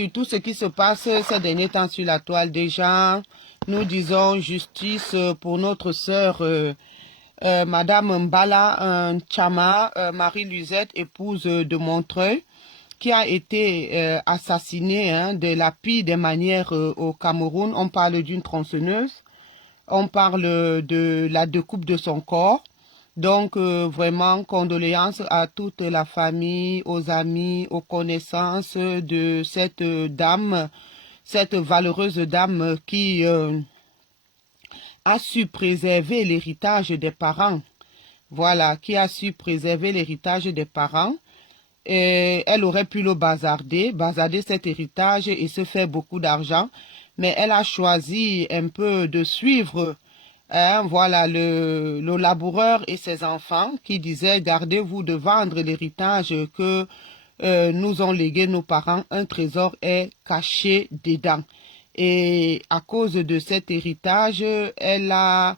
sur tout ce qui se passe ces derniers temps sur la toile. Déjà, nous disons justice pour notre sœur Madame Mbala Tchama, Marie-Lusette, épouse de Montreuil, qui a été assassinée de la pire des manières au Cameroun. On parle d'une tronçonneuse, on parle de la découpe de son corps. Donc, vraiment, condoléances à toute la famille, aux amis, aux connaissances de cette dame, cette valeureuse dame qui a su préserver l'héritage des parents. Voilà, qui a su préserver l'héritage des parents. Et elle aurait pu le bazarder cet héritage et se faire beaucoup d'argent. Mais elle a choisi un peu de suivre voilà, le laboureur et ses enfants qui disaient, gardez-vous de vendre l'héritage que nous ont légué nos parents, un trésor est caché dedans. Et à cause de cet héritage, elle a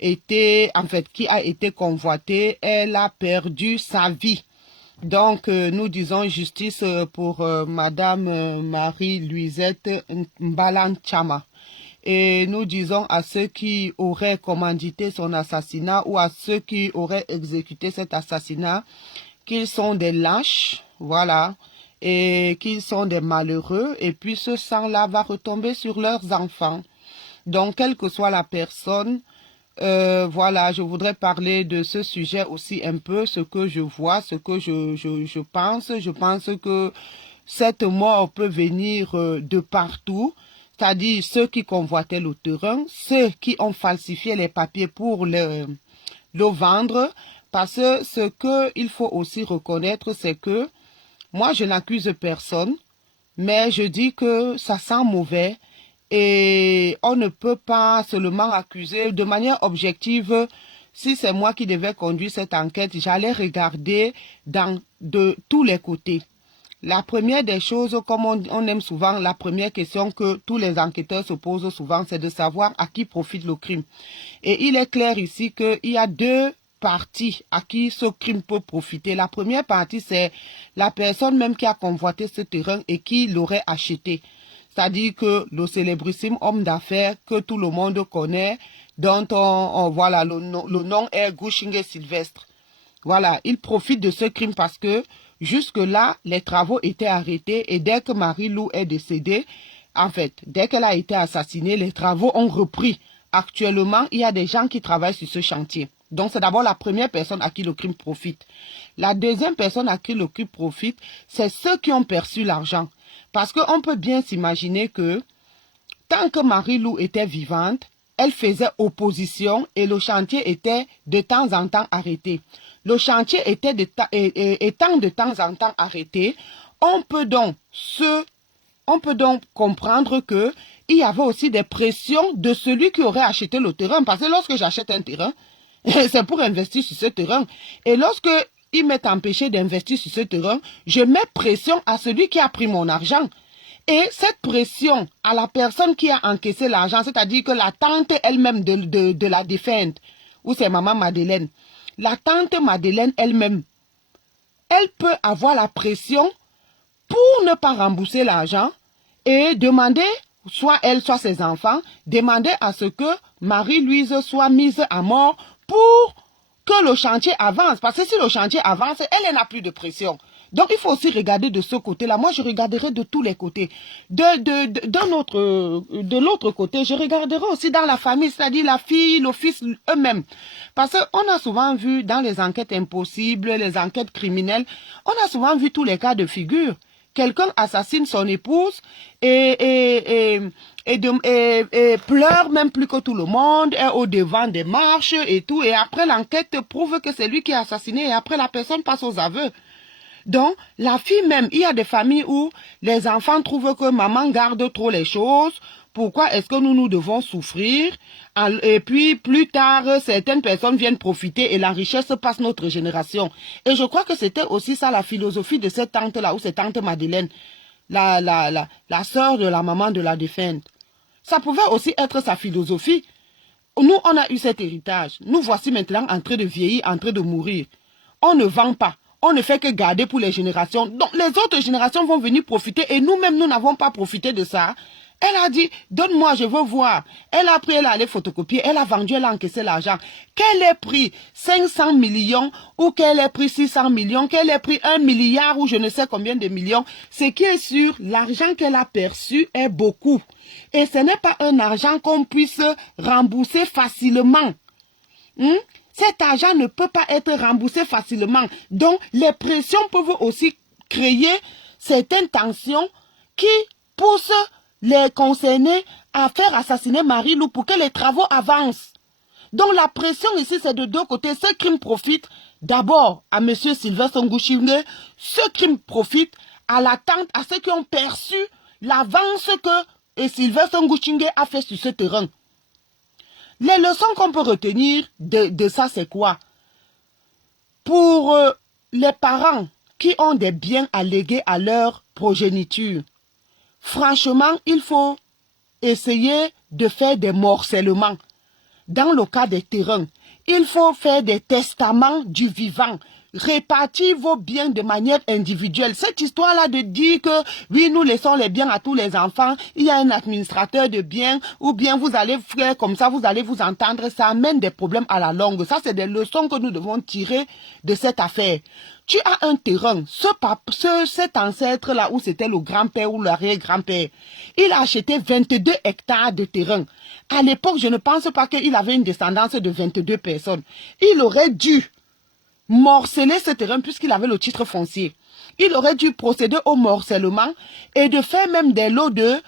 été, en fait, qui a été convoitée, elle a perdu sa vie. Donc, nous disons justice pour Madame Marie-Louisette Mbalan-Tchama. Et nous disons à ceux qui auraient commandité son assassinat ou à ceux qui auraient exécuté cet assassinat qu'ils sont des lâches, voilà, et qu'ils sont des malheureux, et puis ce sang-là va retomber sur leurs enfants. Donc, quelle que soit la personne, voilà, je voudrais parler de ce sujet aussi un peu, ce que je vois, ce que je pense. Je pense que cette mort peut venir de partout, c'est-à-dire ceux qui convoitaient le terrain, ceux qui ont falsifié les papiers pour le vendre, parce que ce qu'il faut aussi reconnaître, c'est que moi, je n'accuse personne, mais je dis que ça sent mauvais et on ne peut pas seulement accuser de manière objective. Si c'est moi qui devais conduire cette enquête, j'allais regarder de tous les côtés. La première des choses, comme on aime souvent, la première question que tous les enquêteurs se posent souvent, c'est de savoir à qui profite le crime. Et il est clair ici qu'il y a deux parties à qui ce crime peut profiter. La première partie, c'est la personne même qui a convoité ce terrain et qui l'aurait acheté. C'est-à-dire que le célébrissime homme d'affaires que tout le monde connaît, dont voilà, le nom est Gouchingue Sylvestre. Voilà, il profite de ce crime parce que jusque-là, les travaux étaient arrêtés et dès que Marie-Lou est décédée, en fait, dès qu'elle a été assassinée, les travaux ont repris. Actuellement, il y a des gens qui travaillent sur ce chantier. Donc, c'est d'abord la première personne à qui le crime profite. La deuxième personne à qui le crime profite, c'est ceux qui ont perçu l'argent. Parce qu'on peut bien s'imaginer que tant que Marie-Lou était vivante, elle faisait opposition et le chantier était de temps en temps arrêté. Le chantier était étant de temps en temps arrêté, on peut donc comprendre que il y avait aussi des pressions de celui qui aurait acheté le terrain. Parce que lorsque j'achète un terrain, c'est pour investir sur ce terrain. Et lorsque ils m'est empêché d'investir sur ce terrain, je mets pression à celui qui a pris mon argent. Et cette pression à la personne qui a encaissé l'argent, c'est-à-dire que la tante elle-même de la défunte, ou c'est maman Madeleine, la tante Madeleine elle-même, elle peut avoir la pression pour ne pas rembourser l'argent et demander, soit elle, soit ses enfants, demander à ce que Marie-Louise soit mise à mort pour que le chantier avance. Parce que si le chantier avance, elle n'a plus de pression. Donc, il faut aussi regarder de ce côté-là. Moi, je regarderai de tous les côtés. De l'autre côté, je regarderai aussi dans la famille, c'est-à-dire la fille, le fils, eux-mêmes. Parce qu'on a souvent vu dans les enquêtes impossibles, les enquêtes criminelles, on a souvent vu tous les cas de figure. Quelqu'un assassine son épouse et pleure même plus que tout le monde, est au devant des marches et tout. Et après, l'enquête prouve que c'est lui qui a assassiné et après, la personne passe aux aveux. Donc, la fille même, il y a des familles où les enfants trouvent que maman garde trop les choses. Pourquoi est-ce que nous devons souffrir? Et puis, plus tard, certaines personnes viennent profiter et la richesse passe notre génération. Et je crois que c'était aussi ça la philosophie de cette tante-là, ou cette tante Madeleine, la sœur de la maman de la défunte. Ça pouvait aussi être sa philosophie. Nous, on a eu cet héritage. Nous voici maintenant en train de vieillir, en train de mourir. On ne vend pas. on ne fait que garder pour les générations. Donc, les autres générations vont venir profiter et nous-mêmes, nous n'avons pas profité de ça. Elle a dit, donne-moi, je veux voir. Elle a pris, elle a allé photocopier, elle a vendu, elle a encaissé l'argent. Qu'elle ait pris 500 millions ou qu'elle ait pris 600 millions, qu'elle ait pris 1 milliard ou je ne sais combien de millions, ce qui est sûr, l'argent qu'elle a perçu est beaucoup. Et ce n'est pas un argent qu'on puisse rembourser facilement. Cet argent ne peut pas être remboursé facilement. Donc, les pressions peuvent aussi créer certaines tensions qui poussent les concernés à faire assassiner Marie-Lou pour que les travaux avancent. Donc, la pression ici, c'est de deux côtés. Ce crime profite d'abord à M. Sylvestre Ngouchingé. Ce crime profite à l'attente, à ceux qui ont perçu l'avance que Sylvestre Ngouchingé a fait sur ce terrain. Les leçons qu'on peut retenir de ça, c'est quoi? Pour les parents qui ont des biens à léguer à leur progéniture, franchement, il faut essayer de faire des morcellements. Dans le cas des terrains, il faut faire des testaments du vivant. Répartir vos biens de manière individuelle. Cette histoire-là de dire que, oui, nous laissons les biens à tous les enfants, il y a un administrateur de biens, ou bien vous allez faire comme ça, vous allez vous entendre, ça amène des problèmes à la longue. Ça, c'est des leçons que nous devons tirer de cette affaire. Tu as un terrain, cet ancêtre-là, où c'était le grand-père ou l'arrière-grand-père, il a acheté 22 hectares de terrain. À l'époque, je ne pense pas qu'il avait une descendance de 22 personnes. Il aurait dû morceler ce terrain puisqu'il avait le titre foncier. Il aurait dû procéder au morcellement et de faire même des lots de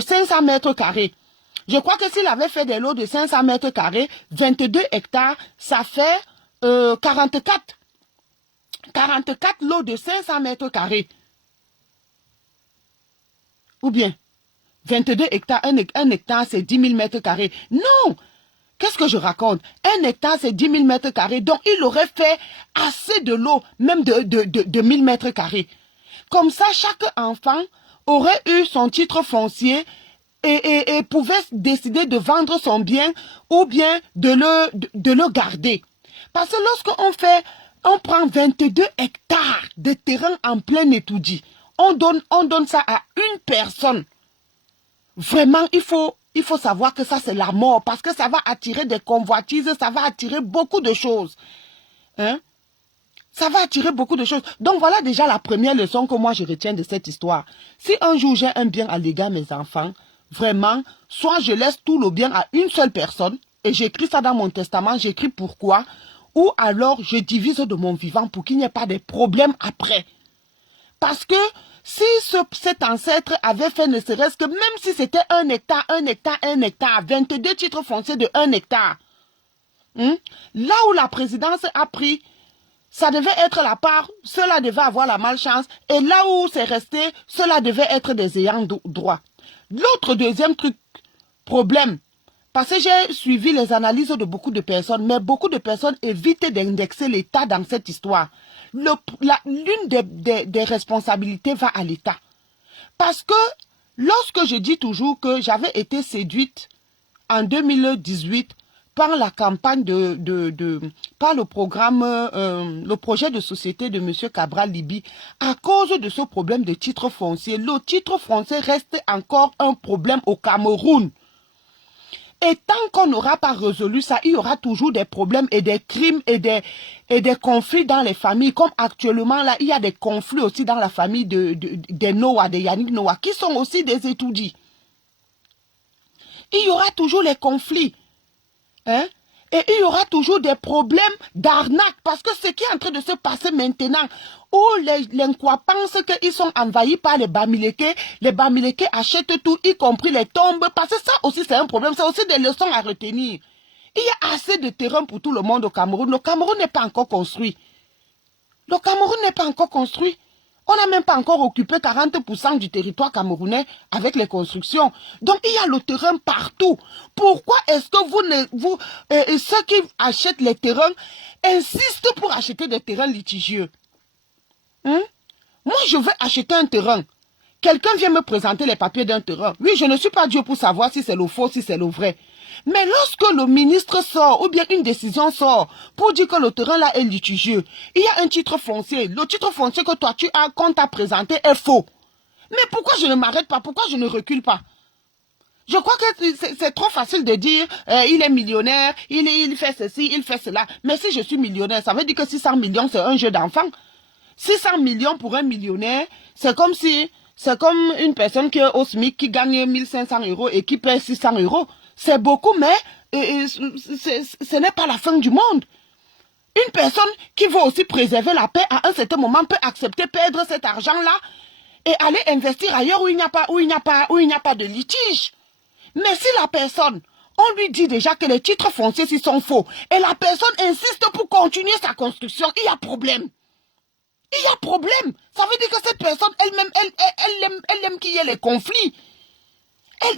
500 mètres carrés. Je crois que s'il avait fait des lots de 500 mètres carrés, 22 hectares, ça fait 44 lots de 500 mètres carrés. Ou bien, 22 hectares, un hectare, c'est 10 000 mètres carrés. Non! Qu'est-ce que je raconte? Un hectare, c'est 10 000 mètres carrés. Donc, il aurait fait assez de l'eau, même de 1000 mètres carrés. Comme ça, chaque enfant aurait eu son titre foncier et pouvait décider de vendre son bien ou bien de le garder. Parce que on prend 22 hectares de terrain en plein étourdie, on donne ça à une personne. Vraiment, il faut savoir que ça, c'est la mort. Parce que ça va attirer des convoitises, ça va attirer beaucoup de choses. Ça va attirer beaucoup de choses. Donc, voilà déjà la première leçon que moi, je retiens de cette histoire. Si un jour, j'ai un bien à léguer à mes enfants, vraiment, soit je laisse tout le bien à une seule personne, et j'écris ça dans mon testament, j'écris pourquoi, ou alors je divise de mon vivant pour qu'il n'y ait pas de problème après. Parce que si cet ancêtre avait fait ne serait-ce que, même si c'était 1 hectare, 22 titres fonciers de 1 hectare, là où la présidence a pris, ça devait être la part, cela devait avoir la malchance, et là où c'est resté, cela devait être des ayants droit. L'autre deuxième problème, parce que j'ai suivi les analyses de beaucoup de personnes, mais beaucoup de personnes évitent d'indexer l'État dans cette histoire. L'une des responsabilités va à l'État. Parce que lorsque je dis toujours que j'avais été séduite en 2018 par la campagne par le programme, le projet de société de M. Cabral Libby, à cause de ce problème de titre foncier, le titre foncier reste encore un problème au Cameroun. Et tant qu'on n'aura pas résolu ça, il y aura toujours des problèmes et des crimes et des conflits dans les familles. Comme actuellement, là, il y a des conflits aussi dans la famille des Noah, des Yannick Noah, qui sont aussi des étourdis. Il y aura toujours les conflits. Et il y aura toujours des problèmes d'arnaque. Parce que ce qui est en train de se passer maintenant, où les Nkwa pensent qu'ils sont envahis par les Bamileke achètent tout, y compris les tombes. Parce que ça aussi, c'est un problème. C'est aussi des leçons à retenir. Il y a assez de terrain pour tout le monde au Cameroun. Le Cameroun n'est pas encore construit. Le Cameroun n'est pas encore construit. On n'a même pas encore occupé 40% du territoire camerounais avec les constructions. Donc, il y a le terrain partout. Pourquoi est-ce que ceux qui achètent les terrains insistent pour acheter des terrains litigieux? Moi, je veux acheter un terrain. Quelqu'un vient me présenter les papiers d'un terrain. Oui, je ne suis pas Dieu pour savoir si c'est le faux, si c'est le vrai. Mais lorsque le ministre sort ou bien une décision sort pour dire que le terrain là est litigieux, il y a un titre foncier. Le titre foncier que toi tu as, qu'on t'a présenté est faux. Mais pourquoi je ne m'arrête pas? Pourquoi je ne recule pas? Je crois que c'est trop facile de dire il est millionnaire, il fait ceci, il fait cela. Mais si je suis millionnaire, ça veut dire que 600 millions, c'est un jeu d'enfant. 600 millions pour un millionnaire, c'est comme une personne qui est au SMIC, qui gagne 1500 € et qui paie 600 €. C'est beaucoup, mais ce n'est pas la fin du monde. Une personne qui veut aussi préserver la paix, à un certain moment, peut accepter perdre cet argent-là et aller investir ailleurs où il n'y a pas de litige. Mais si la personne, on lui dit déjà que les titres fonciers sont faux, et la personne insiste pour continuer sa construction, il y a problème. Il y a problème. Ça veut dire que cette personne elle-même, elle aime qu'il y ait les conflits.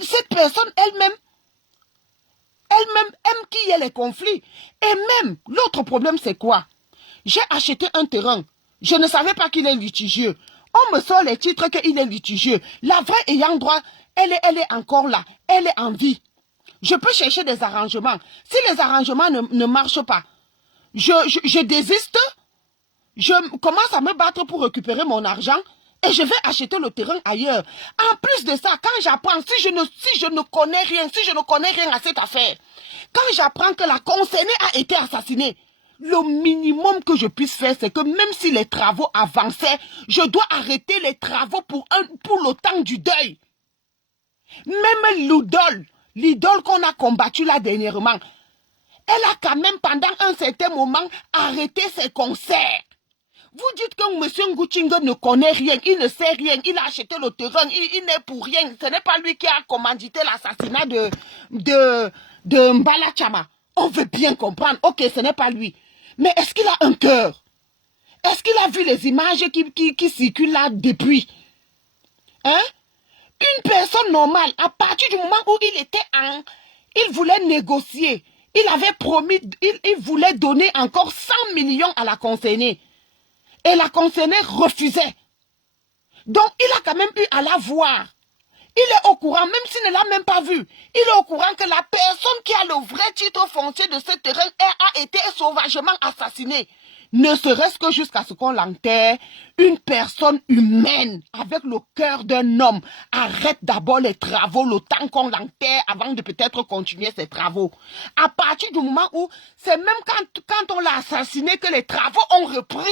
Cette personne elle-même aime qu'il y ait les conflits. Et même, l'autre problème c'est quoi? J'ai acheté un terrain. Je ne savais pas qu'il est litigieux. On me sort les titres qu'il est litigieux. La vraie ayant droit, elle est encore là. Elle est en vie. Je peux chercher des arrangements. Si les arrangements ne marchent pas, je désiste. Je commence à me battre pour récupérer mon argent et je vais acheter le terrain ailleurs. En plus de ça, quand j'apprends, si je ne connais rien à cette affaire, quand j'apprends que la concernée a été assassinée, le minimum que je puisse faire, c'est que même si les travaux avançaient, je dois arrêter les travaux pour le temps du deuil. Même l'idole qu'on a combattue là dernièrement, elle a quand même pendant un certain moment arrêté ses concerts. Vous dites que M. Ngouchingo ne connaît rien, il ne sait rien, il a acheté le terrain, il n'est pour rien. Ce n'est pas lui qui a commandité l'assassinat de Mbala Chama. On veut bien comprendre, ok, ce n'est pas lui. Mais est-ce qu'il a un cœur? Est-ce qu'il a vu les images qui circulent là depuis? Hein? Une personne normale, à partir du moment où il voulait négocier, il avait promis, il voulait donner encore 100 millions à la concernée. Et la concernée refusait. Donc, il a quand même eu à la voir. Il est au courant, même s'il ne l'a même pas vu. Il est au courant que la personne qui a le vrai titre foncier de ce terrain a été sauvagement assassinée. Ne serait-ce que jusqu'à ce qu'on l'enterre, une personne humaine avec le cœur d'un homme arrête d'abord les travaux le temps qu'on l'enterre avant de peut-être continuer ses travaux. À partir du moment où, c'est même quand on l'a assassiné que les travaux ont repris,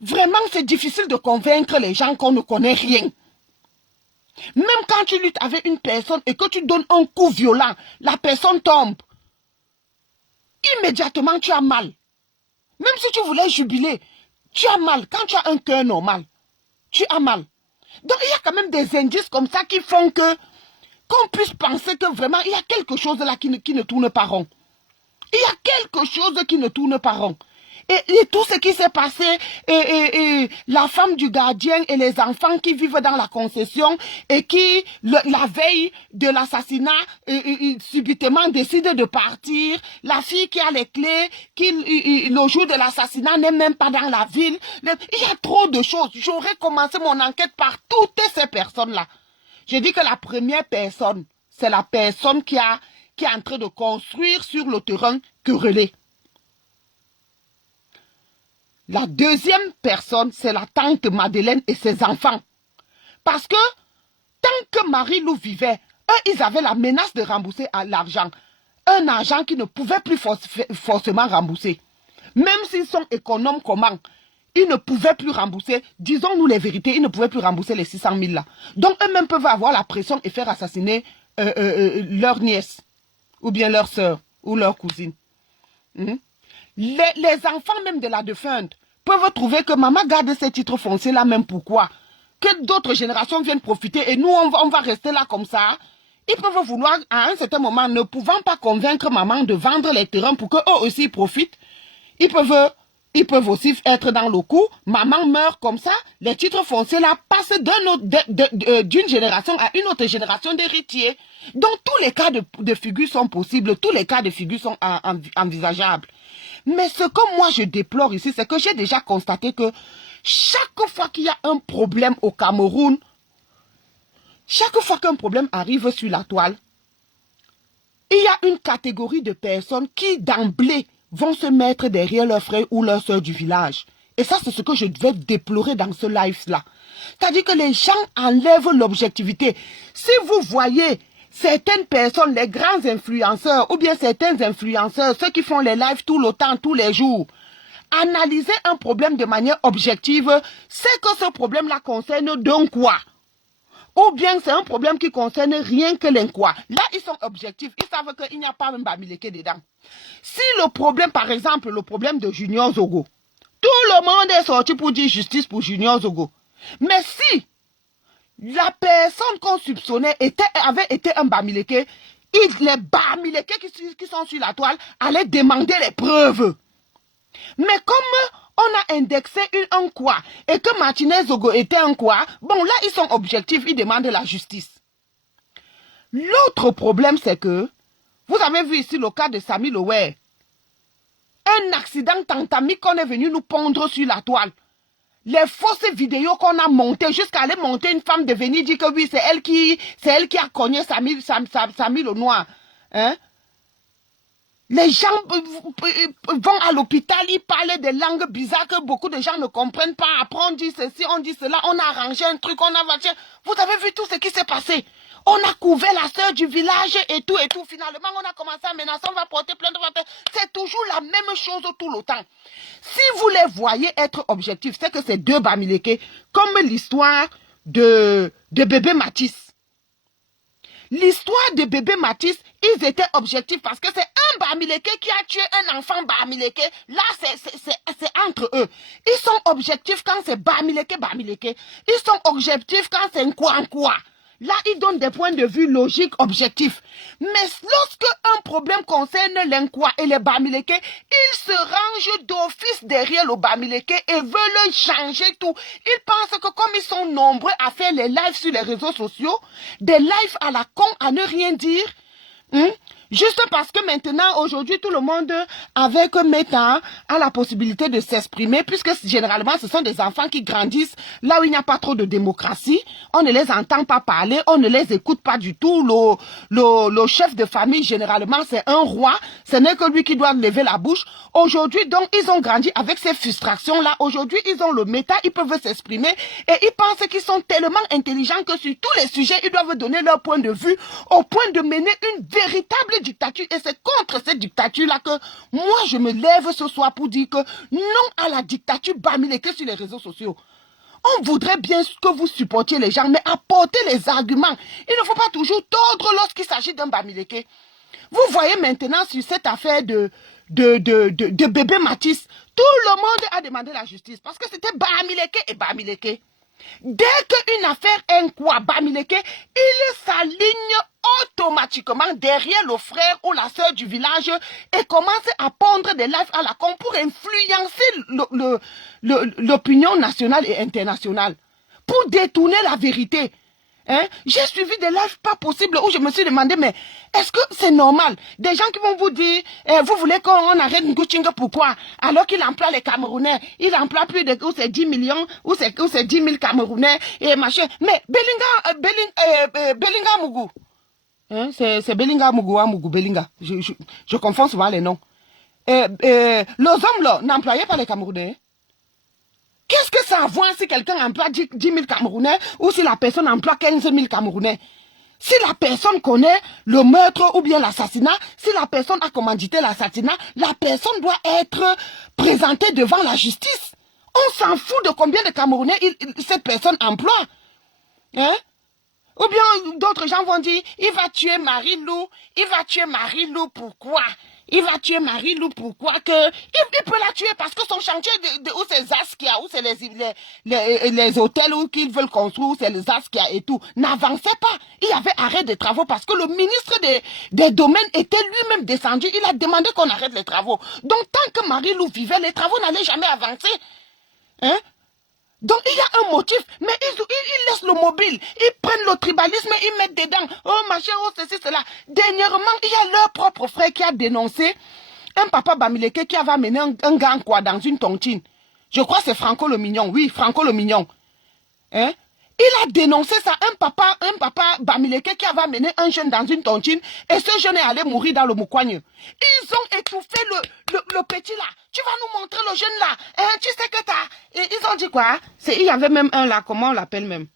vraiment, c'est difficile de convaincre les gens qu'on ne connaît rien. Même quand tu luttes avec une personne et que tu donnes un coup violent, la personne tombe. Immédiatement, tu as mal. Même si tu voulais jubiler, tu as mal. Quand tu as un cœur normal, tu as mal. Donc, il y a quand même des indices comme ça qui font qu'on puisse penser que vraiment, il y a quelque chose là qui ne tourne pas rond. Il y a quelque chose qui ne tourne pas rond. Et tout ce qui s'est passé, la femme du gardien et les enfants qui vivent dans la concession et qui, la veille de l'assassinat, subitement décident de partir. La fille qui a les clés, qui le jour de l'assassinat n'est même pas dans la ville. Il y a trop de choses. J'aurais commencé mon enquête par toutes ces personnes-là. J'ai dit que la première personne, c'est la personne qui est en train de construire sur le terrain querellé. La deuxième personne, c'est la tante Madeleine et ses enfants. Parce que tant que Marie-Lou vivait, eux, ils avaient la menace de rembourser l'argent. Un argent qu'ils ne pouvaient plus forcément rembourser. Même s'ils sont économes comment, ils ne pouvaient plus rembourser. Disons-nous les vérités, ils ne pouvaient plus rembourser les 600 000 là. Donc eux-mêmes peuvent avoir la pression et faire assassiner leur nièce, ou bien leur soeur, ou leur cousine. Les enfants même de la défunte peuvent trouver que maman garde ces titres fonciers là même pourquoi? Que d'autres générations viennent profiter et nous on va rester là comme ça. Ils peuvent vouloir à un certain moment, ne pouvant pas convaincre maman de vendre les terrains pour qu'eux aussi profitent, ils peuvent aussi être dans le coup, maman meurt comme ça, les titres fonciers là passent d'une génération à une autre génération d'héritiers. Donc tous les cas de figure sont possibles, tous les cas de figure sont envisageables. Mais ce que moi je déplore ici, c'est que j'ai déjà constaté que chaque fois qu'il y a un problème au Cameroun, chaque fois qu'un problème arrive sur la toile, il y a une catégorie de personnes qui, d'emblée, vont se mettre derrière leur frère ou leur soeur du village. Et ça, c'est ce que je devais déplorer dans ce live-là. C'est-à-dire que les gens enlèvent l'objectivité. Si vous voyez certaines personnes, les grands influenceurs, ou bien certains influenceurs, ceux qui font les lives tout le temps, tous les jours, analyser un problème de manière objective, c'est que ce problème-là concerne d'un quoi. Ou bien c'est un problème qui concerne rien que l'inquoi. Là, ils sont objectifs. Ils savent qu'il n'y a pas même Bamileke dedans. Si le problème, par exemple, le problème de Junior Zogo, tout le monde est sorti pour dire justice pour Junior Zogo. Mais si la personne qu'on soupçonnait avait été un Bamileke, les Bamileke qui sont sur la toile allaient demander les preuves. Mais comme on a indexé un quoi et que Martinez Zogo était un quoi, bon là ils sont objectifs, ils demandent la justice. L'autre problème c'est que, vous avez vu ici le cas de Samy Lower, un accident tantamique qu'on est venu nous pondre sur la toile. Les fausses vidéos qu'on a montées jusqu'à aller monter une femme de venir dire que oui c'est elle qui a cogné Samy le noir. Hein? Les gens vont à l'hôpital, ils parlent des langues bizarres que beaucoup de gens ne comprennent pas. Après, on dit ceci, on dit cela, on a arrangé un truc, on a... Vous avez vu tout ce qui s'est passé. On a couvert la sœur du village et tout. Finalement, on a commencé à menacer, on va porter plainte. C'est toujours la même chose tout le temps. Si vous les voyez être objectifs, c'est que c'est deux Bamileke, comme l'histoire de bébé Matisse. L'histoire de bébé Matisse, ils étaient objectifs parce que c'est un Bamileke qui a tué un enfant Bamileke. Là, c'est entre eux. Ils sont objectifs quand c'est Bamileke. Ils sont objectifs quand c'est un quoi. Là, ils donnent des points de vue logiques, objectifs. Mais lorsque un problème concerne l'Inkwa et les Bamileke, ils se rangent d'office derrière le Bamileke et veulent changer tout. Ils pensent que comme ils sont nombreux à faire les lives sur les réseaux sociaux, des lives à la con, à ne rien dire, juste parce que maintenant, aujourd'hui, tout le monde, avec Meta, a la possibilité de s'exprimer, puisque généralement, ce sont des enfants qui grandissent là où il n'y a pas trop de démocratie. On ne les entend pas parler, on ne les écoute pas du tout. Le chef de famille, généralement, c'est un roi. Ce n'est que lui qui doit lever la bouche. Aujourd'hui, donc, ils ont grandi avec ces frustrations-là. Aujourd'hui, ils ont le Meta, ils peuvent s'exprimer et ils pensent qu'ils sont tellement intelligents que sur tous les sujets, ils doivent donner leur point de vue au point de mener une véritable dictature. Et c'est contre cette dictature-là que moi, je me lève ce soir pour dire que non à la dictature Bamileke sur les réseaux sociaux. On voudrait bien que vous supportiez les gens, mais apportez les arguments. Il ne faut pas toujours tordre lorsqu'il s'agit d'un Bamileke. Vous voyez maintenant sur cette affaire de bébé Matisse, tout le monde a demandé la justice parce que c'était Bamileke et Bamileke. Dès qu'une affaire est quoi Bamileke, il s'aligne automatiquement derrière le frère ou la sœur du village et commence à pondre des lives à la con pour influencer l'opinion nationale et internationale, pour détourner la vérité. Hein? J'ai suivi des lives pas possibles où je me suis demandé, mais est-ce que c'est normal? Des gens qui vont vous dire, vous voulez qu'on arrête Nguchinga, pourquoi? Alors qu'il emploie les Camerounais, il emploie plus de, ou c'est 10 millions, ou c'est 10 000 Camerounais, et machin. Mais Bellinga Mougou. Hein? C'est Bellinga Mougou, hein, Mougou Bellinga. Je confonds souvent les noms. Les hommes là, n'employaient pas les Camerounais. Qu'est-ce que ça a à voir si quelqu'un emploie 10 000 Camerounais ou si la personne emploie 15 000 Camerounais? Si la personne connaît le meurtre ou bien l'assassinat, si la personne a commandité l'assassinat, la personne doit être présentée devant la justice. On s'en fout de combien de Camerounais cette personne emploie. Hein? Ou bien d'autres gens vont dire, il va tuer Marie-Lou. Il va tuer Marie-Lou, pourquoi? Il va tuer Marie-Lou, pourquoi que... Il peut la tuer parce que son chantier, où c'est Zaskia, où c'est les hôtels où qu'ils veulent construire, où c'est les Zaskia et tout, n'avançait pas. Il y avait arrêt des travaux parce que le ministre des domaines était lui-même descendu. Il a demandé qu'on arrête les travaux. Donc tant que Marie-Lou vivait, les travaux n'allaient jamais avancer. Hein? Donc il y a un motif, mais ils laissent le mobile, ils prennent le tribalisme, ils mettent dedans, oh machin, oh ceci, cela. Dernièrement, il y a leur propre frère qui a dénoncé un papa Bamileke qui avait amené un gars quoi dans une tontine. Je crois que c'est Franco le Mignon, oui, Franco le Mignon. Hein? Il a dénoncé ça, un papa Bamileke qui avait amené un jeune dans une tontine et ce jeune est allé mourir dans le Moukouagne. Ils ont étouffé le petit là. Tu vas nous montrer le jeune là. Hein, tu sais que t'as... Ils ont dit quoi? Il y avait même un là, comment on l'appelle même?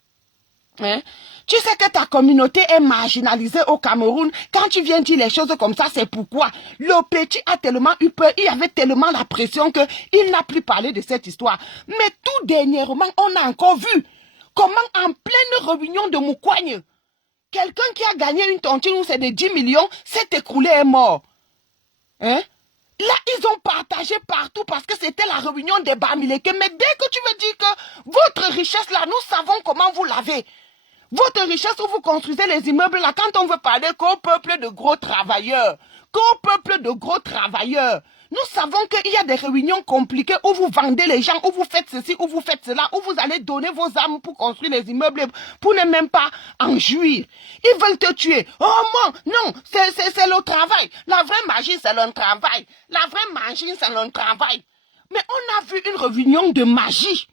Hein? Tu sais que ta communauté est marginalisée au Cameroun. Quand tu viens dire les choses comme ça, c'est pourquoi. Le petit a tellement eu peur, il avait tellement la pression qu'il n'a plus parlé de cette histoire. Mais tout dernièrement, on a encore vu comment en pleine réunion de Moukouagne, quelqu'un qui a gagné une tontine où c'est de 10 millions, s'est écroulé et est mort. Hein? Là, ils ont partagé partout parce que c'était la réunion des Bamileke. Mais dès que tu me dis que votre richesse là, nous savons comment vous l'avez. Votre richesse où vous construisez les immeubles là, quand on veut parler qu'au peuple de gros travailleurs, nous savons qu'il y a des réunions compliquées où vous vendez les gens, où vous faites ceci, où vous faites cela, où vous allez donner vos âmes pour construire les immeubles, pour ne même pas en jouir. Ils veulent te tuer. Oh non, c'est le travail. La vraie magie, c'est le travail. La vraie magie, c'est le travail. Mais on a vu une réunion de magie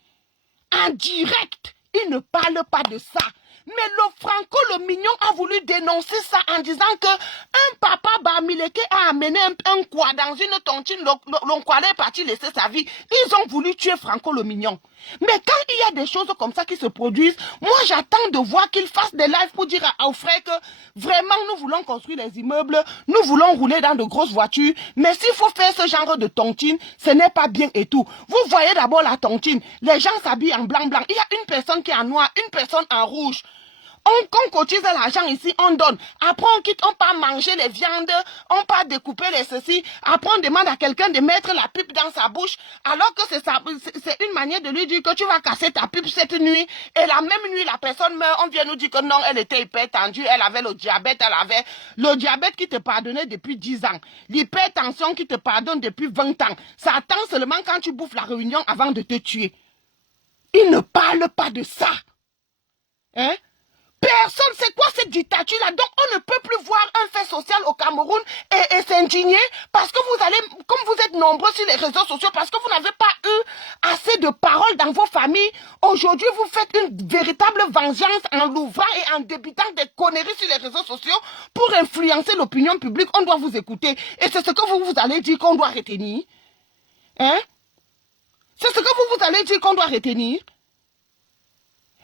en direct. Ils ne parlent pas de ça. Mais le Franco, le mignon, a voulu dénoncer ça en disant que un papa Bamileke a amené un quoi dans une tontine, l'onkwale est parti laisser sa vie. Ils ont voulu tuer Franco le mignon. Mais quand il y a des choses comme ça qui se produisent, moi j'attends de voir qu'ils fassent des lives pour dire aux frères que vraiment nous voulons construire les immeubles, nous voulons rouler dans de grosses voitures, mais s'il faut faire ce genre de tontine, ce n'est pas bien et tout. Vous voyez d'abord la tontine, les gens s'habillent en blanc. Il y a une personne qui est en noir, une personne en rouge. On cotise l'argent ici, on donne. Après, on quitte, on part manger les viandes, on part découper les ceci. Après, on demande à quelqu'un de mettre la pipe dans sa bouche, alors que c'est une manière de lui dire que tu vas casser ta pipe cette nuit. Et la même nuit, la personne meurt, on vient nous dire que non, elle était hypertendue, elle avait le diabète, le diabète qui te pardonnait depuis 10 ans. L'hypertension qui te pardonne depuis 20 ans. Ça attend seulement quand tu bouffes la réunion avant de te tuer. Ils ne parlent pas de ça. Hein? Personne, c'est quoi cette dictature-là? Donc, on ne peut plus voir un fait social au Cameroun et s'indigner parce que vous allez, comme vous êtes nombreux sur les réseaux sociaux, parce que vous n'avez pas eu assez de paroles dans vos familles. Aujourd'hui, vous faites une véritable vengeance en l'ouvrant et en débitant des conneries sur les réseaux sociaux pour influencer l'opinion publique. On doit vous écouter. Et c'est ce que vous allez dire qu'on doit retenir. Hein? C'est ce que vous allez dire qu'on doit retenir.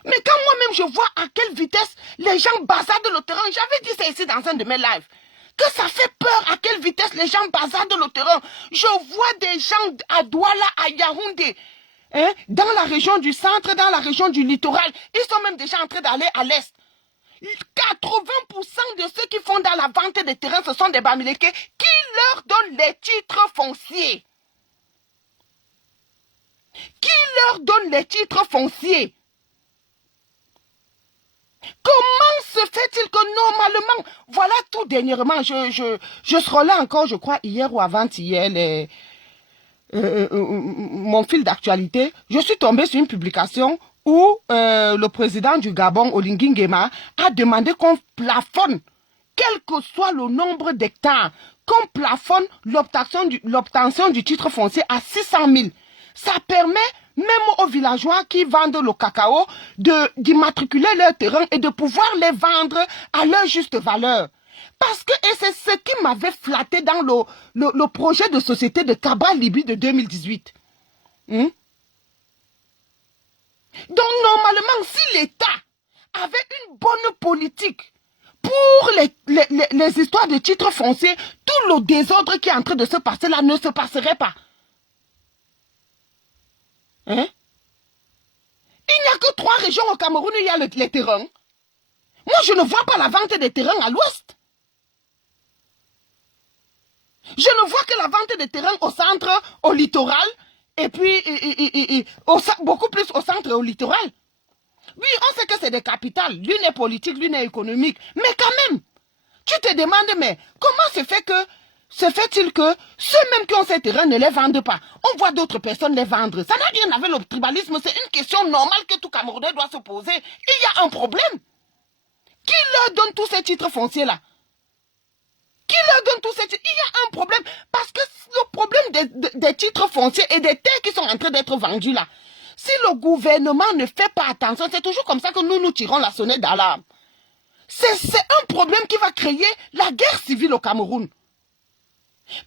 Mais quand moi-même je vois à quelle vitesse les gens bazardent le terrain, j'avais dit ça ici dans un de mes lives, que ça fait peur à quelle vitesse les gens bazardent le terrain. Je vois des gens à Douala, à Yaoundé, hein, dans la région du centre, dans la région du littoral. Ils sont même déjà en train d'aller à l'est. 80% de ceux qui font dans la vente des terrains, ce sont des Bamileke qui leur donnent les titres fonciers. Qui leur donne les titres fonciers? Comment se fait-il que normalement, voilà tout dernièrement, je serai là encore, je crois, hier ou avant-hier, mon fil d'actualité, je suis tombé sur une publication où le président du Gabon, Olingi Nguema, a demandé qu'on plafonne, quel que soit le nombre d'hectares, qu'on plafonne l'obtention du titre foncier à 600 000. Ça permet même aux villageois qui vendent le cacao d'immatriculer leur terrain et de pouvoir les vendre à leur juste valeur. Parce que, et c'est ce qui m'avait flatté dans le projet de société de Cabral Libye de 2018. Donc, normalement, si l'État avait une bonne politique pour les histoires de titres fonciers, tout le désordre qui est en train de se passer là ne se passerait pas. Hein? Il n'y a que 3 régions au Cameroun où il y a les terrains. Moi, je ne vois pas la vente des terrains à l'ouest. Je ne vois que la vente des terrains au centre, au littoral, et puis beaucoup plus au centre et au littoral. Oui, on sait que c'est des capitales. L'une est politique, l'une est économique. Mais quand même, tu te demandes, mais comment se fait-il que ceux-mêmes qui ont ces terrains ne les vendent pas? On voit d'autres personnes les vendre. Ça n'a rien avec le tribalisme. C'est une question normale que tout Camerounais doit se poser. Il y a un problème. Qui leur donne tous ces titres fonciers-là? Qui leur donne tous ces titres? Il y a un problème. Parce que le problème des titres fonciers et des terres qui sont en train d'être vendues là, Si le gouvernement ne fait pas attention, c'est toujours comme ça que nous tirons la sonnette d'alarme. C'est un problème qui va créer la guerre civile au Cameroun.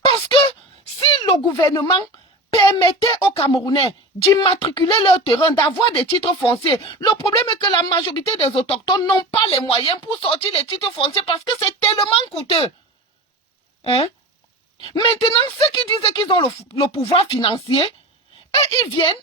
Parce que si le gouvernement permettait aux Camerounais d'immatriculer leur terrain, d'avoir des titres fonciers, le problème est que la majorité des autochtones n'ont pas les moyens pour sortir les titres fonciers parce que c'est tellement coûteux. Hein? Maintenant, ceux qui disent qu'ils ont le pouvoir financier, et ils viennent,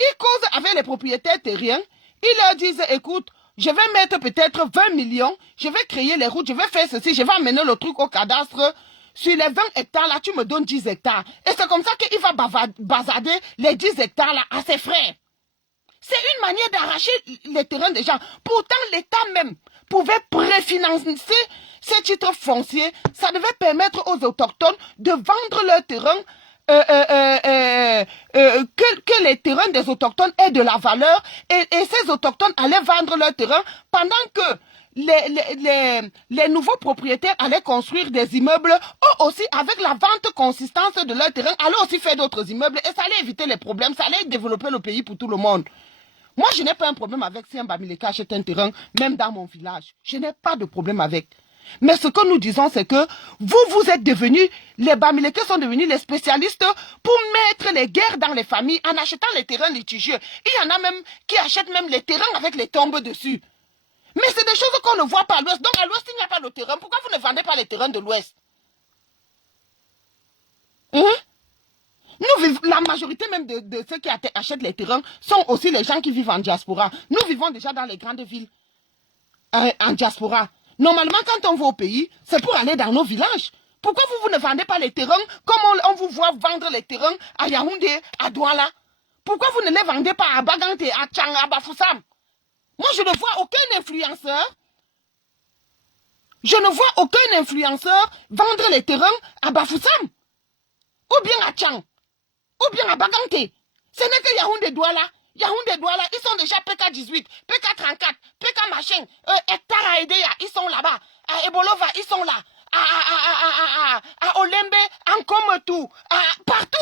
ils causent avec les propriétaires terriens, ils leur disent, écoute, je vais mettre peut-être 20 millions, je vais créer les routes, je vais faire ceci, je vais amener le truc au cadastre. Sur les 20 hectares, là, tu me donnes 10 hectares. Et c'est comme ça qu'il va basader les 10 hectares, là, à ses frères. C'est une manière d'arracher les terrains des gens. Pourtant, l'État même pouvait préfinancer ces titres fonciers. Ça devait permettre aux autochtones de vendre leurs terrains, que les terrains des autochtones aient de la valeur. Et ces autochtones allaient vendre leurs terrains pendant que les nouveaux propriétaires allaient construire des immeubles, eux aussi, avec la vente consistance de leur terrain, allaient aussi faire d'autres immeubles et ça allait éviter les problèmes, ça allait développer le pays pour tout le monde. Moi, je n'ai pas un problème avec si un Bamileke achète un terrain, même dans mon village. Je n'ai pas de problème avec. Mais ce que nous disons, c'est que vous êtes devenus, les Bamileke sont devenus les spécialistes pour mettre les guerres dans les familles en achetant les terrains litigieux. Il y en a même qui achètent même les terrains avec les tombes dessus. Mais c'est des choses qu'on ne voit pas à l'ouest. Donc à l'ouest, il n'y a pas de terrain. Pourquoi vous ne vendez pas les terrains de l'ouest? Hein? La majorité même de ceux qui achètent les terrains sont aussi les gens qui vivent en diaspora. Nous vivons déjà dans les grandes villes en diaspora. Normalement, quand on va au pays, c'est pour aller dans nos villages. Pourquoi vous ne vendez pas les terrains comme on vous voit vendre les terrains à Yaoundé, à Douala? Pourquoi vous ne les vendez pas à Bagante, à Tchang, à Bafoussam? Moi, je ne vois aucun influenceur. Je ne vois aucun influenceur vendre les terrains à Bafoussam. Ou bien à Tchang. Ou bien à Bagante. Ce n'est que Yaoundé Douala. Yaoundé Douala, ils sont déjà PK18, PK34, PK machin. Hectare à Edea, ils sont là-bas. À Ebolova, ils sont là. À Olembe, en Komotou. Partout.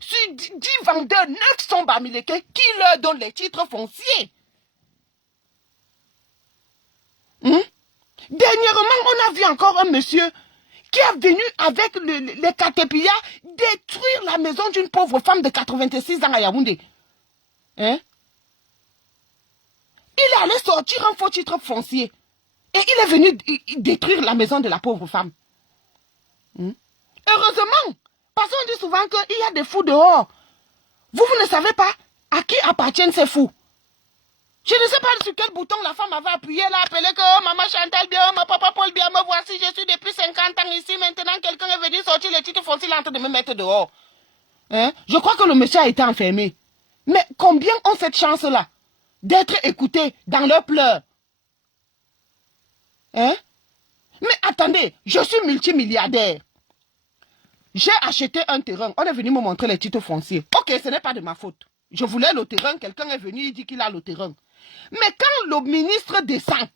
Sur 10 vendeurs, 9 sont Bamileke qui leur donnent les titres fonciers. Dernièrement, on a vu encore un monsieur qui est venu avec les Katepia détruire la maison d'une pauvre femme de 86 ans à Yaoundé. Hein? Il allait sortir un faux titre foncier. Et il est venu détruire la maison de la pauvre femme. Heureusement, parce qu'on dit souvent qu'il y a des fous dehors. Vous ne savez pas à qui appartiennent ces fous. Je ne sais pas sur quel bouton la femme avait appuyé là, appelé que oh, maman Chantal bien, oh, ma papa Paul bien, me voici, je suis depuis 50 ans ici, maintenant quelqu'un est venu sortir les titres fonciers, il est en train de me mettre dehors. Hein? Je crois que le monsieur a été enfermé. Mais combien ont cette chance-là d'être écoutés dans leurs pleurs? Hein? Mais attendez, je suis multimilliardaire. J'ai acheté un terrain, on est venu me montrer les titres fonciers. Ok, ce n'est pas de ma faute. Je voulais le terrain, quelqu'un est venu, il dit qu'il a le terrain. Mais quand le ministre descend,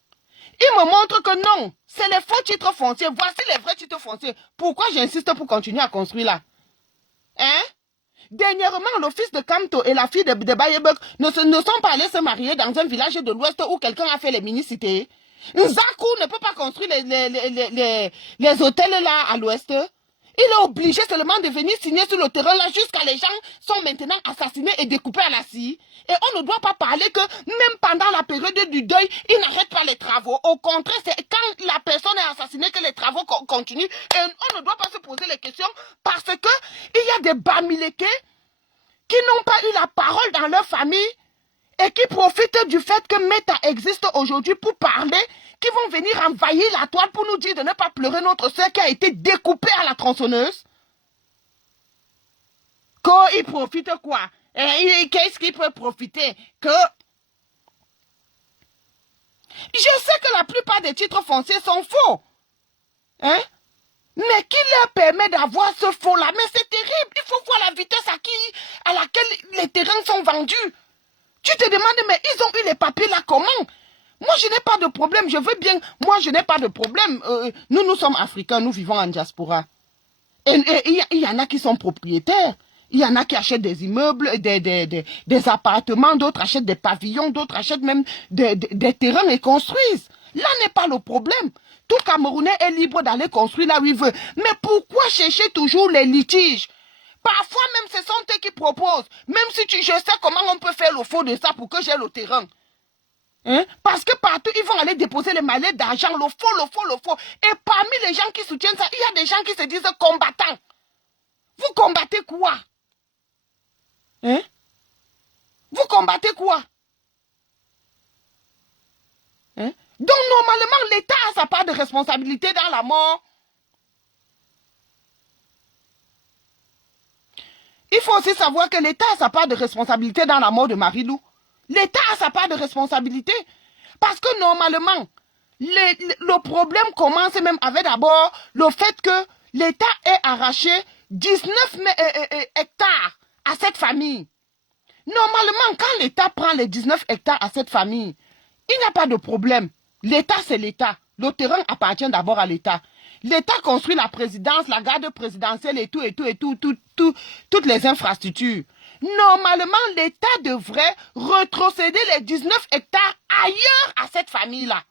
il me montre que non, c'est les faux titres fonciers. Voici les vrais titres fonciers. Pourquoi j'insiste pour continuer à construire là? Hein? Dernièrement, le fils de Kamto et la fille de Bayebek ne sont pas allés se marier dans un village de l'Ouest où quelqu'un a fait les mini-cités. Nzakou ne peut pas construire les hôtels là à l'Ouest. Il est obligé seulement de venir signer sur le terrain là jusqu'à les gens sont maintenant assassinés et découpés à la scie. Et on ne doit pas parler que même pendant la période du deuil, ils n'arrêtent pas les travaux. Au contraire, c'est quand la personne est assassinée que les travaux continuent. Et on ne doit pas se poser les questions parce que il y a des Bamileke qui n'ont pas eu la parole dans leur famille et qui profitent du fait que Meta existe aujourd'hui pour parler, qui vont venir envahir la toile pour nous dire de ne pas pleurer notre soeur qui a été découpée à la tronçonneuse. Qu'ils profitent quoi? Qu'est-ce qu'ils peuvent profiter? Que... Je sais que la plupart des titres fonciers sont faux. Hein? Mais qui leur permet d'avoir ce faux-là? Mais c'est terrible. Il faut voir la vitesse à laquelle les terrains sont vendus. Tu te demandes, mais ils ont eu les papiers là comment? Moi, je n'ai pas de problème. Je veux bien. Moi, je n'ai pas de problème. Nous sommes africains. Nous vivons en diaspora. Et il y en a qui sont propriétaires. Il y en a qui achètent des immeubles, des appartements, d'autres achètent des pavillons, d'autres achètent même des terrains et construisent. Là n'est pas le problème. Tout Camerounais est libre d'aller construire là où il veut. Mais pourquoi chercher toujours les litiges? Parfois même ce sont eux qui proposent. Même si je sais comment on peut faire le faux de ça pour que j'ai le terrain. Hein? Parce que partout, ils vont aller déposer les mallettes d'argent, le faux, le faux, le faux. Et parmi les gens qui soutiennent ça, il y a des gens qui se disent combattants. Vous combattez quoi? Hein? Vous combattez quoi? Hein? Donc, normalement, l'État a sa part de responsabilité dans la mort. Il faut aussi savoir que l'État a sa part de responsabilité dans la mort de Marie-Lou. L'État a sa part de responsabilité. Parce que normalement, le problème commence même avec d'abord le fait que l'État ait arraché 19 hectares à cette famille. Normalement, quand l'État prend les 19 hectares à cette famille, il n'y a pas de problème. L'État, c'est l'État. Le terrain appartient d'abord à l'État. L'État construit la présidence, la garde présidentielle et toutes les infrastructures. Normalement, l'État devrait retrocéder les 19 hectares ailleurs à cette famille-là.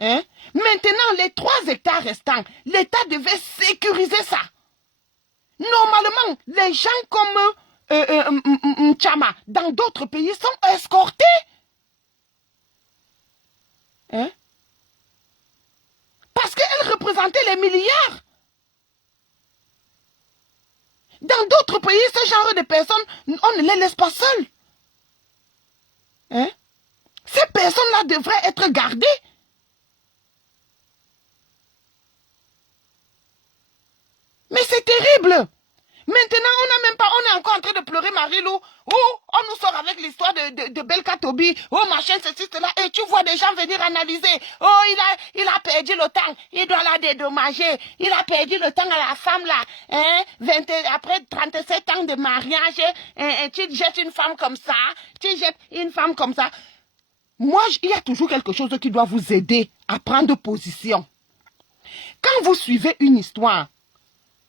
Hein? Maintenant, les 3 hectares restants, l'État devait sécuriser ça. Normalement, les gens comme Chama, dans d'autres pays, sont escortés. Hein? Parce qu'elle représentait les milliards. Dans d'autres pays, ce genre de personnes, on ne les laisse pas seules. Hein? Ces personnes-là devraient être gardées. Mais c'est terrible. Maintenant, on est encore en train de pleurer Marie-Lou. Oh, on nous sort avec l'histoire de Belka Tobi. Oh, machin, ceci, cela. Et tu vois des gens venir analyser. Oh, il a perdu le temps. Il doit la dédommager. Il a perdu le temps à la femme là. Hein? Après 37 ans de mariage, tu jettes une femme comme ça. Tu jettes une femme comme ça. Moi, il y a toujours quelque chose qui doit vous aider à prendre position. Quand vous suivez une histoire,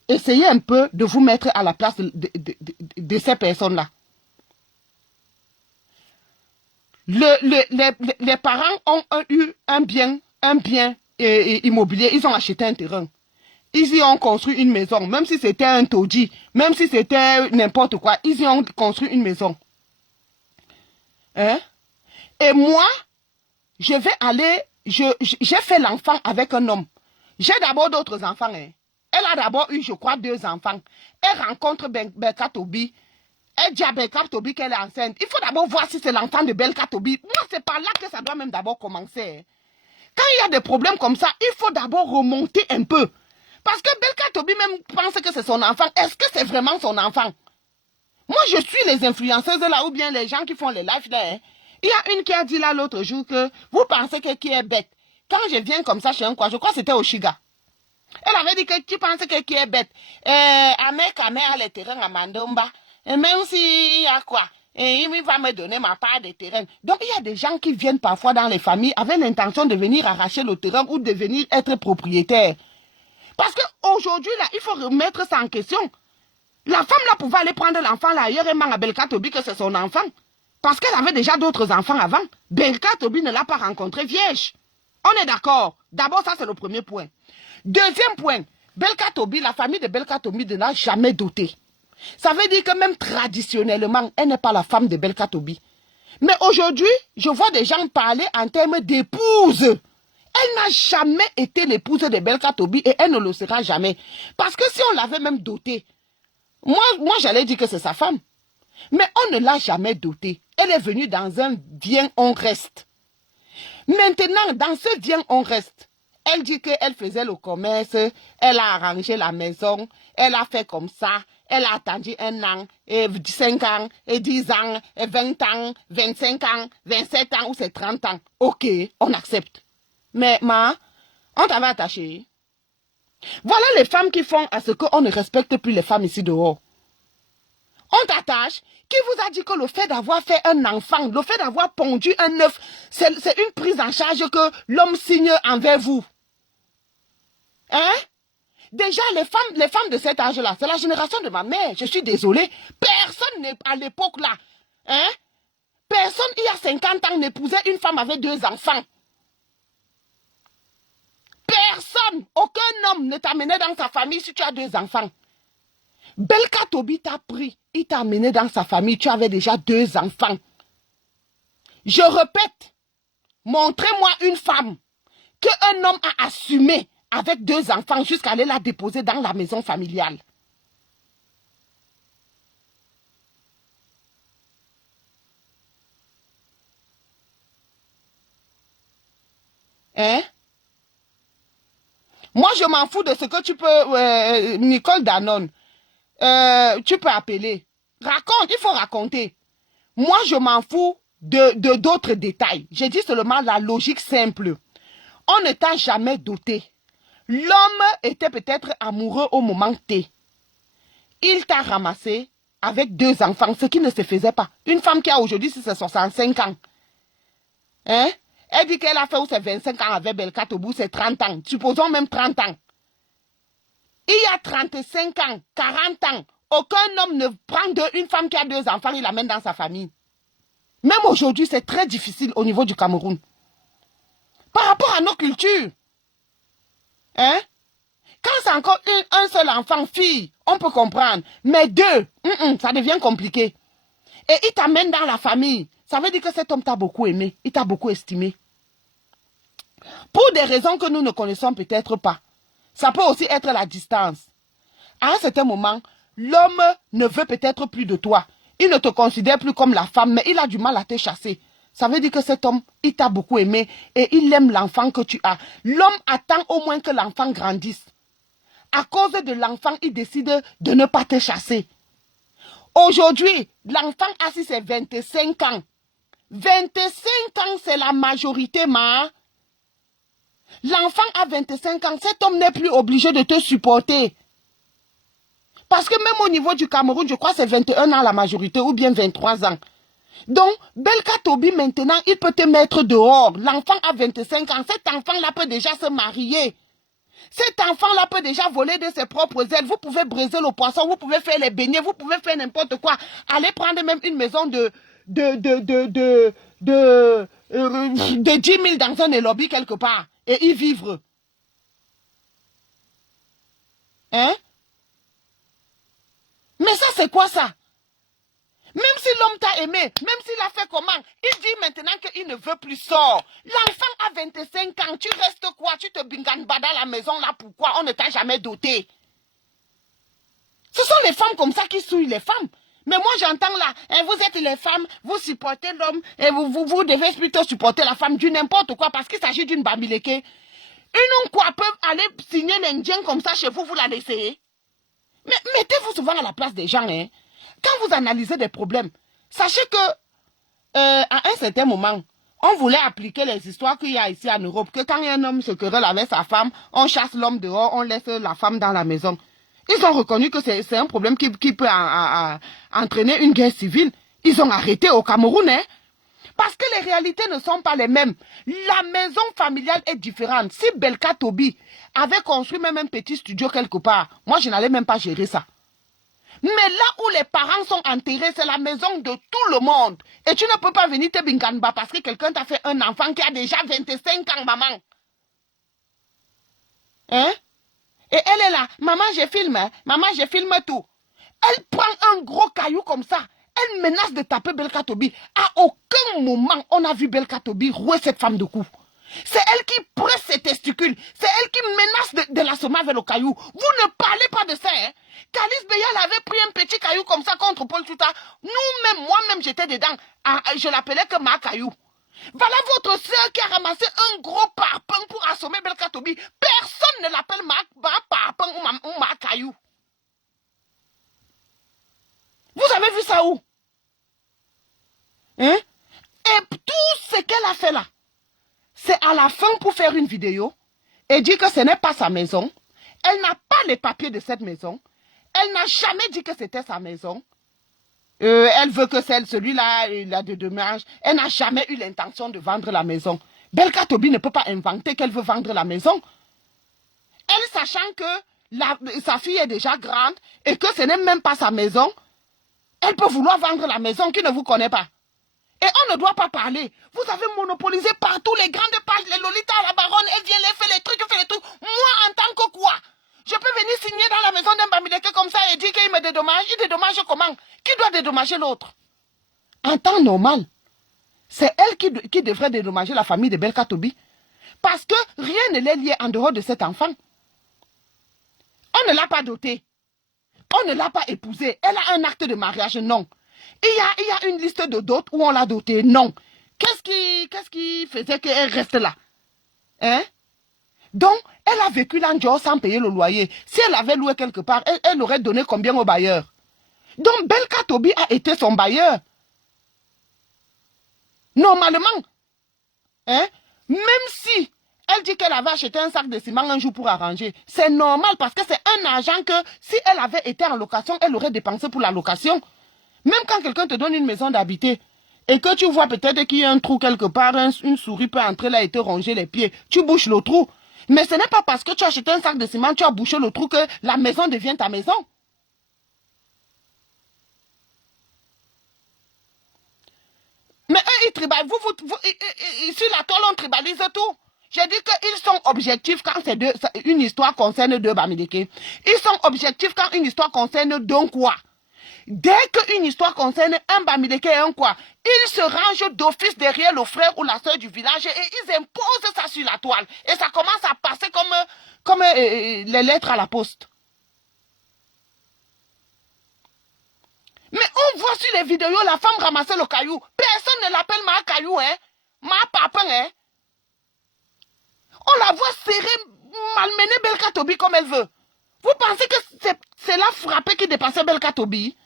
essayez un peu de vous mettre à la place de ces personnes-là. Les parents ont eu un bien immobilier. Ils ont acheté un terrain. Ils y ont construit une maison. Même si c'était un taudis, même si c'était n'importe quoi, ils y ont construit une maison. Hein? Et moi, je vais aller... J'ai fait l'enfant avec un homme. J'ai d'abord d'autres enfants. Hein. Elle a d'abord eu, je crois, 2 enfants. Elle rencontre Belka Tobi. Elle dit à Belka Tobi qu'elle est enceinte. Il faut d'abord voir si c'est l'enfant de Belka Tobi. Moi, c'est par là que ça doit même d'abord commencer. Quand il y a des problèmes comme ça, il faut d'abord remonter un peu. Parce que Belka Tobi même pense que c'est son enfant. Est-ce que c'est vraiment son enfant? Moi, je suis les influenceuses là, ou bien les gens qui font les lives là. Hein. Il y a une qui a dit là l'autre jour que vous pensez que qui est bête. Quand je viens comme ça chez un quoi, je crois que c'était au Chiga. Elle avait dit que tu penses que qui est bête. Amek a les terrains à Mandomba. Et même s'il y a quoi, il va me donner ma part de terrain. Donc il y a des gens qui viennent parfois dans les familles avec l'intention de venir arracher le terrain ou de venir être propriétaire. Parce qu'aujourd'hui, là, il faut remettre ça en question. La femme là pouvait aller prendre l'enfant là ailleurs et man à Belka Tobi que c'est son enfant. Parce qu'elle avait déjà d'autres enfants avant. Belka Tobi ne l'a pas rencontrée vierge. On est d'accord. D'abord, ça c'est le premier point. Deuxième point, Belka Tobi, la famille de Belka Tobi ne l'a jamais dotée. Ça veut dire que même traditionnellement, elle n'est pas la femme de Belka Tobi. Mais aujourd'hui, je vois des gens parler en termes d'épouse. Elle n'a jamais été l'épouse de Belka Tobi et elle ne le sera jamais. Parce que si on l'avait même dotée, moi j'allais dire que c'est sa femme. Mais on ne l'a jamais dotée. Elle est venue dans un bien on reste. Maintenant, dans ce bien on reste, elle dit qu'elle faisait le commerce, elle a arrangé la maison, elle a fait comme ça, elle a attendu 1 an, et 5 ans, et 10 ans, et 20 ans, 25 ans, 27 ans ou c'est 30 ans. Ok, on accepte. Mais on t'avait attaché. Voilà les femmes qui font à ce qu'on ne respecte plus les femmes ici dehors. On t'attache. Qui vous a dit que le fait d'avoir fait un enfant, le fait d'avoir pondu un œuf, c'est une prise en charge que l'homme signe envers vous? Hein? Déjà, les femmes de cet âge-là, c'est la génération de ma mère. Je suis désolée. Personne n'est à l'époque là. Hein? Personne, il y a 50 ans, n'épousait une femme avec 2 enfants. Personne, aucun homme ne t'amenait dans sa famille si tu as 2 enfants. Belka Tobi t'a pris, il t'a amené dans sa famille, tu avais déjà 2 enfants. Je répète, montrez-moi une femme qu'un homme a assumé avec 2 enfants jusqu'à aller la déposer dans la maison familiale. Hein? Moi, je m'en fous de ce que tu peux, Nicole Danone, tu peux appeler. Raconte, il faut raconter. Moi, je m'en fous de d'autres détails. J'ai dit seulement la logique simple. On ne t'a jamais doté. L'homme était peut-être amoureux au moment T. Il t'a ramassé avec 2 enfants, ce qui ne se faisait pas. Une femme qui a aujourd'hui, c'est 65 ans. Hein? Elle dit qu'elle a fait ses 25 ans avec Belka Tobi, c'est 30 ans. Supposons même 30 ans. Il y a 35 ans, 40 ans, aucun homme ne prend une femme qui a 2 enfants, il l'amène dans sa famille. Même aujourd'hui, c'est très difficile au niveau du Cameroun. Par rapport à nos cultures. Hein? Quand c'est encore un seul enfant, fille, on peut comprendre. Mais 2, ça devient compliqué. Et il t'amène dans la famille. Ça veut dire que cet homme t'a beaucoup aimé. Il t'a beaucoup estimé. Pour des raisons que nous ne connaissons peut-être pas. Ça peut aussi être la distance. À un certain moment, l'homme ne veut peut-être plus de toi. Il ne te considère plus comme la femme, mais il a du mal à te chasser. Ça veut dire que cet homme, il t'a beaucoup aimé et il aime l'enfant que tu as. L'homme attend au moins que l'enfant grandisse. À cause de l'enfant, il décide de ne pas te chasser. Aujourd'hui, l'enfant a si c'est 25 ans. 25 ans, c'est la majorité, ma. L'enfant a 25 ans, cet homme n'est plus obligé de te supporter. Parce que même au niveau du Cameroun, je crois que c'est 21 ans la majorité ou bien 23 ans. Donc, Belka Tobi maintenant, il peut te mettre dehors. L'enfant a 25 ans, cet enfant-là peut déjà se marier. Cet enfant-là peut déjà voler de ses propres ailes. Vous pouvez briser le poisson, vous pouvez faire les beignets, vous pouvez faire n'importe quoi. Allez prendre même une maison de 10 000 dans un lobby quelque part et y vivre. Hein? Mais ça, c'est quoi ça? Même si l'homme t'a aimé, même s'il a fait comment, il dit maintenant qu'il ne veut plus sortir. L'enfant a 25 ans, tu restes quoi? Tu te binganbada à la maison là, pourquoi? On ne t'a jamais doté. Ce sont les femmes comme ça qui souillent les femmes. Mais moi j'entends là, hein, vous êtes les femmes, vous supportez l'homme, et vous devez plutôt supporter la femme du n'importe quoi, parce qu'il s'agit d'une bamileke. Une quoi peut aller signer l'Indien comme ça chez vous, vous la laissez. Mais mettez-vous souvent à la place des gens, hein. Quand vous analysez des problèmes, sachez que à un certain moment, on voulait appliquer les histoires qu'il y a ici en Europe, que quand un homme se querelle avec sa femme, on chasse l'homme dehors, on laisse la femme dans la maison. Ils ont reconnu que c'est un problème qui peut entraîner une guerre civile. Ils ont arrêté au Cameroun, hein. Parce que les réalités ne sont pas les mêmes. La maison familiale est différente. Si Belka Tobi avait construit même un petit studio quelque part, moi je n'allais même pas gérer ça. Mais là où les parents sont enterrés, c'est la maison de tout le monde. Et tu ne peux pas venir te binganba parce que quelqu'un t'a fait un enfant qui a déjà 25 ans, maman. Hein? Et elle est là. Maman, je filme. Hein? Maman, je filme tout. Elle prend un gros caillou comme ça. Elle menace de taper Belka Tobi. À aucun moment, on a vu Belka Tobi rouer cette femme de coups. C'est elle qui presse ses testicules. C'est elle qui menace de l'assommer avec le caillou. Vous ne parlez pas de ça. Hein? Kalis Beyal avait pris un petit caillou comme ça contre Paul Touta. Nous-mêmes, moi-même, j'étais dedans. Je l'appelais que ma caillou. Voilà votre soeur qui a ramassé un gros parpaing pour assommer Belka Tobi. Personne ne l'appelle ma parpaing ou ma caillou. Vous avez vu ça où? Hein? Et tout ce qu'elle a fait là, c'est à la fin pour faire une vidéo et dire que ce n'est pas sa maison. Elle n'a pas les papiers de cette maison. Elle n'a jamais dit que c'était sa maison. Elle veut que celui-là, il a de dommages. Elle n'a jamais eu l'intention de vendre la maison. Belka Tobi ne peut pas inventer qu'elle veut vendre la maison. Elle, sachant que sa fille est déjà grande et que ce n'est même pas sa maison, elle peut vouloir vendre la maison qui ne vous connaît pas. Et on ne doit pas parler. Vous avez monopolisé partout les grandes pages, les Lolita, la baronne, elle vient, elle fait les trucs, elle fait les trucs. Moi, en tant que quoi? Je peux venir signer dans la maison d'un Bamileke comme ça et dire qu'il me dédommage. Il dédommage comment? Qui doit dédommager l'autre? En temps normal, c'est elle qui devrait dédommager la famille de Belka Tobi. Parce que rien ne l'est lié en dehors de cet enfant. On ne l'a pas doté. On ne l'a pas épousée. Elle a un acte de mariage, non. Il y a une liste de dot où on l'a dotée, non. Qu'est-ce qui faisait qu'elle reste là? Hein? Donc, elle a vécu là sans payer le loyer. Si elle avait loué quelque part, elle aurait donné combien au bailleur? Donc, Belka Tobi a été son bailleur. Normalement. Hein? Même si elle dit qu'elle avait acheté un sac de ciment un jour pour arranger, c'est normal parce que c'est un argent que si elle avait été en location, elle aurait dépensé pour la location. Même quand quelqu'un te donne une maison d'habiter et que tu vois peut-être qu'il y a un trou quelque part, une souris peut entrer là et te ronger les pieds, tu bouches le trou. Mais ce n'est pas parce que tu as acheté un sac de ciment, tu as bouché le trou que la maison devient ta maison. Mais eux, ils tribalisent. Ici, la toile, on tribalise tout. J'ai dit qu'ils sont objectifs quand une histoire concerne deux Bamileke. Ils sont objectifs quand une histoire concerne deux quoi. Dès qu'une histoire concerne un Bamileke et un quoi, ils se rangent d'office derrière le frère ou la soeur du village et ils imposent ça sur la toile. Et ça commence à passer comme les lettres à la poste. Mais on voit sur les vidéos la femme ramasser le caillou. Personne ne l'appelle ma caillou, hein. Ma papa, hein. On la voit serrer, malmener Belka Tobi comme elle veut. Vous pensez que c'est la frappée qui dépassait Belka Tobi?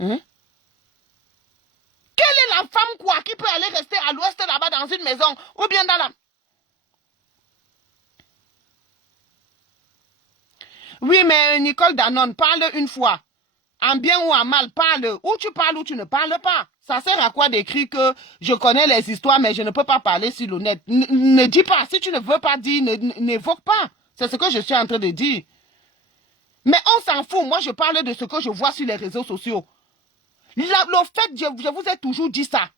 Hein? Quelle est la femme quoi qui peut aller rester à l'ouest là-bas dans une maison ou bien dans la... Oui, mais Nicole Danone, parle une fois. En bien ou en mal, parle. Ou tu parles ou tu ne parles pas. Ça sert à quoi d'écrire que je connais les histoires, mais je ne peux pas parler sur le net? Ne dis pas. Si tu ne veux pas dire, n'évoque pas. C'est ce que je suis en train de dire. Mais on s'en fout. Moi, je parle de ce que je vois sur les réseaux sociaux. Le fait, je vous ai toujours dit ça.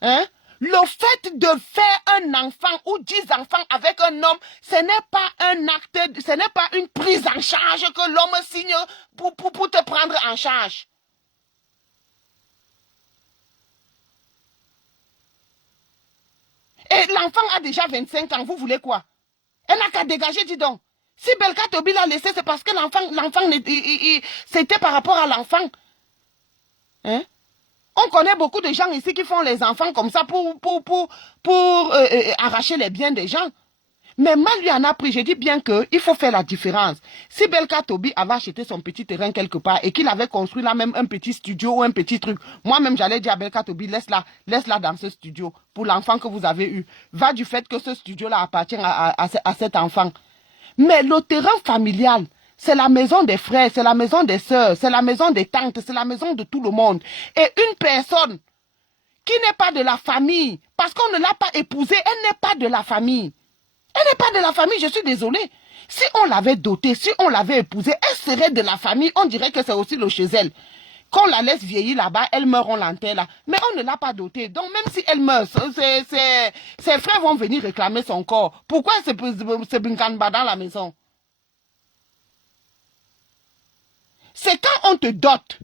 Hein? Le fait de faire un enfant ou 10 enfants avec un homme, ce n'est pas un acte, ce n'est pas une prise en charge que l'homme signe pour te prendre en charge. Et l'enfant a déjà 25 ans, vous voulez quoi? Elle n'a qu'à dégager, dis donc. Si Belka Tobi l'a laissé, c'est parce que l'enfant, c'était par rapport à l'enfant. Hein? On connaît beaucoup de gens ici qui font les enfants comme ça pour arracher les biens des gens. Mais mal lui en a pris. Je dis bien qu'il faut faire la différence. Si Belka Tobi avait acheté son petit terrain quelque part et qu'il avait construit là même un petit studio ou un petit truc, moi-même j'allais dire à Belka Tobi, laisse-la dans ce studio pour l'enfant que vous avez eu. Va du fait que ce studio-là appartient à cet enfant. Mais le terrain familial, c'est la maison des frères, c'est la maison des sœurs, c'est la maison des tantes, c'est la maison de tout le monde. Et une personne qui n'est pas de la famille, parce qu'on ne l'a pas épousée, elle n'est pas de la famille. Elle n'est pas de la famille, je suis désolée. Si on l'avait dotée, si on l'avait épousée, elle serait de la famille, on dirait que c'est aussi le chez elle. Qu'on la laisse vieillir là-bas, elle meurt, on l'enterre là. Mais on ne l'a pas dotée. Donc même si elle meurt, ses frères vont venir réclamer son corps. Pourquoi c'est Binkanba dans la maison? C'est quand on te dote,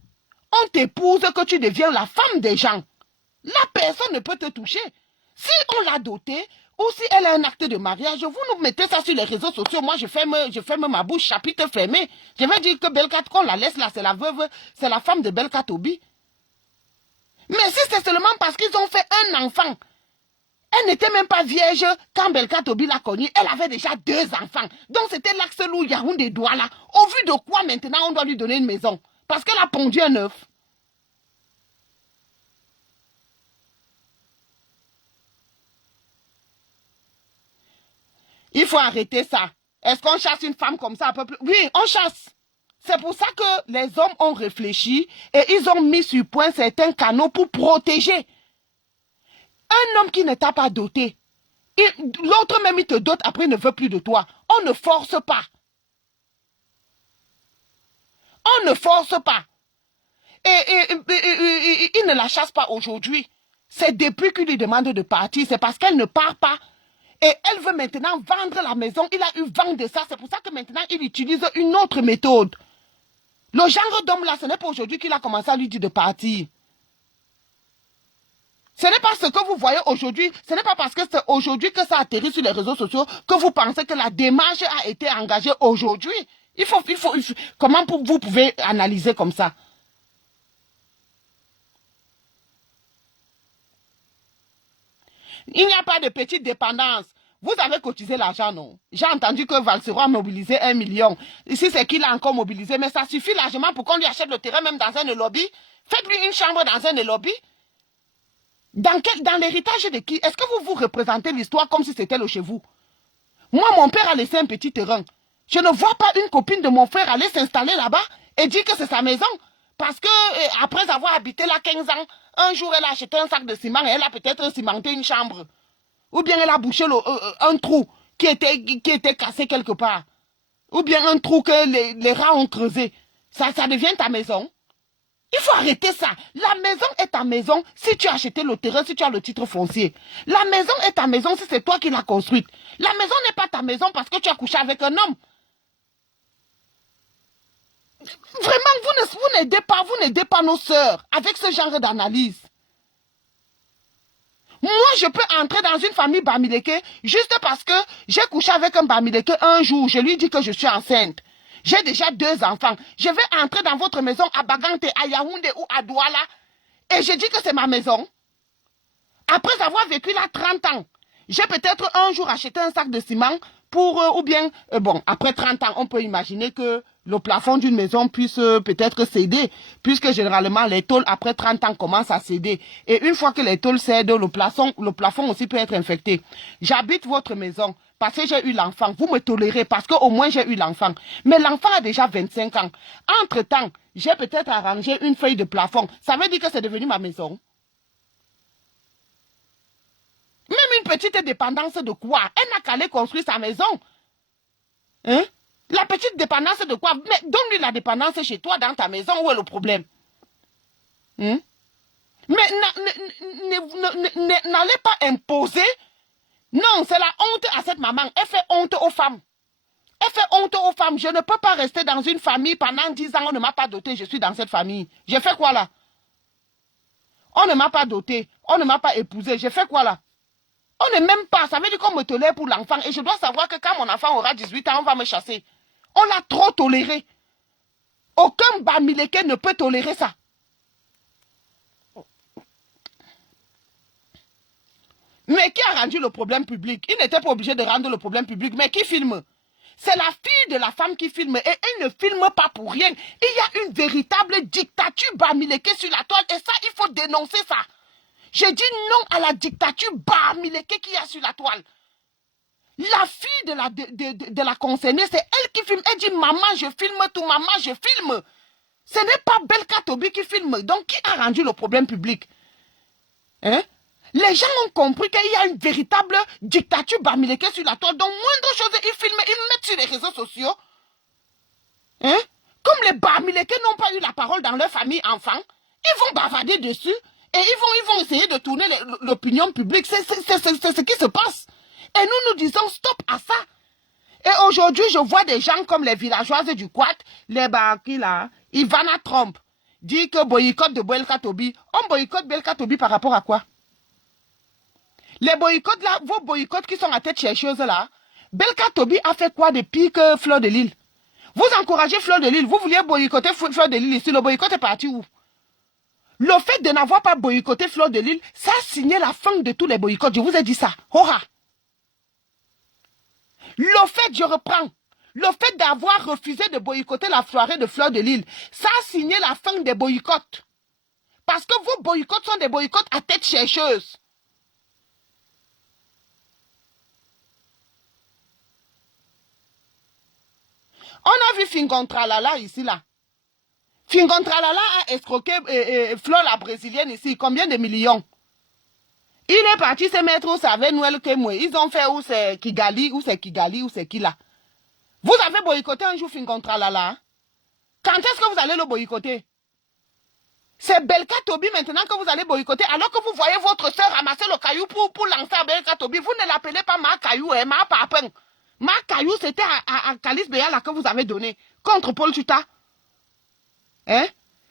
on t'épouse que tu deviens la femme des gens. La personne ne peut te toucher. Si on l'a dotée, ou si elle a un acte de mariage, vous nous mettez ça sur les réseaux sociaux. Moi, je ferme ma bouche, chapitre fermé. Je vais dire que Belka, qu'on la laisse là, c'est la veuve, c'est la femme de Belka Tobi. Mais si c'est seulement parce qu'ils ont fait un enfant, elle n'était même pas vierge quand Belka Tobi l'a connue. Elle avait déjà 2 enfants. Donc c'était l'axe Lou Yaoundé Douala. Au vu de quoi maintenant on doit lui donner une maison? Parce qu'elle a pondu un œuf. Il faut arrêter ça. Est-ce qu'on chasse une femme comme ça un peu plus? Oui, on chasse. C'est pour ça que les hommes ont réfléchi et ils ont mis sur point certains canaux pour protéger. Un homme qui ne t'a pas doté, L'autre même, il te dote, après, il ne veut plus de toi. On ne force pas. On ne force pas. Il ne la chasse pas aujourd'hui. C'est depuis qu'il lui demande de partir. C'est parce qu'elle ne part pas. Et elle veut maintenant vendre la maison. Il a eu vent de ça. C'est pour ça que maintenant, il utilise une autre méthode. Le genre d'homme-là, ce n'est pas aujourd'hui qu'il a commencé à lui dire de partir. Ce n'est pas ce que vous voyez aujourd'hui. Ce n'est pas parce que c'est aujourd'hui que ça atterrit sur les réseaux sociaux que vous pensez que la démarche a été engagée aujourd'hui. Comment vous pouvez analyser comme ça? Il n'y a pas de petite dépendance. Vous avez cotisé l'argent, non? J'ai entendu que Valsero a mobilisé 1 million. Ici, c'est qu'il a encore mobilisé, mais ça suffit largement pour qu'on lui achète le terrain, même dans un lobby. Faites-lui une chambre dans un lobby. Dans l'héritage de qui? Est-ce que vous représentez l'histoire comme si c'était le chez vous? Moi, mon père a laissé un petit terrain. Je ne vois pas une copine de mon frère aller s'installer là-bas et dire que c'est sa maison. Parce que après avoir habité là 15 ans, un jour, elle a acheté un sac de ciment et elle a peut-être cimenté une chambre. Ou bien elle a bouché un trou qui était cassé quelque part. Ou bien un trou que les rats ont creusé. Ça devient ta maison. Il faut arrêter ça. La maison est ta maison si tu as acheté le terrain, si tu as le titre foncier. La maison est ta maison si c'est toi qui l'as construite. La maison n'est pas ta maison parce que tu as couché avec un homme. Vraiment, vous n'aidez pas nos sœurs avec ce genre d'analyse. Moi, je peux entrer dans une famille Bamileke juste parce que j'ai couché avec un Bamileke un jour. Je lui dis que je suis enceinte. J'ai déjà 2 enfants. Je vais entrer dans votre maison à Bagante, à Yaoundé ou à Douala et je dis que c'est ma maison. Après avoir vécu là 30 ans, j'ai peut-être un jour acheté un sac de ciment pour, ou bien, bon, après 30 ans, on peut imaginer que le plafond d'une maison puisse peut-être céder, puisque généralement les tôles après 30 ans commencent à céder. Et une fois que les tôles cèdent, le plafond aussi peut être infecté. J'habite votre maison parce que j'ai eu l'enfant. Vous me tolérez parce qu'au moins j'ai eu l'enfant. Mais l'enfant a déjà 25 ans. Entre-temps, j'ai peut-être arrangé une feuille de plafond. Ça veut dire que c'est devenu ma maison. Même une petite dépendance de quoi? Elle n'a qu'à aller construire sa maison. Hein? La petite dépendance de quoi? Mais donne-lui la dépendance chez toi, dans ta maison. Où est le problème? Hein? Mais n'allez pas imposer. Non, c'est la honte à cette maman. Elle fait honte aux femmes. Elle fait honte aux femmes. Je ne peux pas rester dans une famille pendant 10 ans. On ne m'a pas doté. Je suis dans cette famille. J'ai fait quoi là? On ne m'a pas doté. On ne m'a pas épousé. J'ai fait quoi là? On n'est même pas, ça veut dire qu'on me tolère pour l'enfant. Et je dois savoir que quand mon enfant aura 18 ans, on va me chasser. On l'a trop toléré. Aucun Bamileke ne peut tolérer ça. Mais qui a rendu le problème public? Il n'était pas obligé de rendre le problème public. Mais qui filme? C'est la fille de la femme qui filme. Et elle ne filme pas pour rien. Il y a une véritable dictature Bamileke sur la toile. Et ça, il faut dénoncer ça. J'ai dit non à la dictature Bamileke qu'il y a sur la toile. La fille de la concernée, c'est elle qui filme. Elle dit, maman, je filme tout, maman, je filme. Ce n'est pas Belka Tobi qui filme. Donc, qui a rendu le problème public? Hein? Les gens ont compris qu'il y a une véritable dictature Bamileke sur la toile. Donc, moindre chose, ils filment, ils mettent sur les réseaux sociaux. Hein? Comme les Bamileke n'ont pas eu la parole dans leur famille enfant, ils vont bavarder dessus et ils vont essayer de tourner l'opinion publique. C'est ce qui se passe. Et nous disons stop à ça. Et aujourd'hui, je vois des gens comme les villageoises du Quat, les Baki là, Ivana Trump, dit que boycott de Belka Tobi. On boycotte Belka Tobi par rapport à quoi? Les boycotts là, vos boycotts qui sont à tête chercheuse là, Belka Tobi a fait quoi de pire que Fleur de Lille? Vous encouragez Fleur de Lille, vous vouliez boycotter Fleur de Lille ici, le boycott est parti où? Le fait de n'avoir pas boycotté Fleur de Lille, ça a signé la fin de tous les boycotts, je vous ai dit ça. Hora! Le fait, je reprends, le fait d'avoir refusé de boycotter la soirée de Fleur de Lille, ça a signé la fin des boycotts. Parce que vos boycotts sont des boycotts à tête chercheuse. On a vu Fingontralala ici, là. Fingontralala a escroqué Fleur la brésilienne ici. Combien de millions? Il est parti se mettre où ça avait Noël Kemwe. Ils ont fait où c'est Kigali, où c'est Kigali, où c'est qui là. Vous avez boycotté un jour fin contrat là. Quand est-ce que vous allez le boycotter? C'est Belka Tobi maintenant que vous allez boycotter, alors que vous voyez votre soeur ramasser le caillou pour lancer à Belka Tobi. Vous ne l'appelez pas ma caillou, hein, ma papin. Ma caillou, c'était à Calice Béala que vous avez donné contre Paul Tuta. Hein?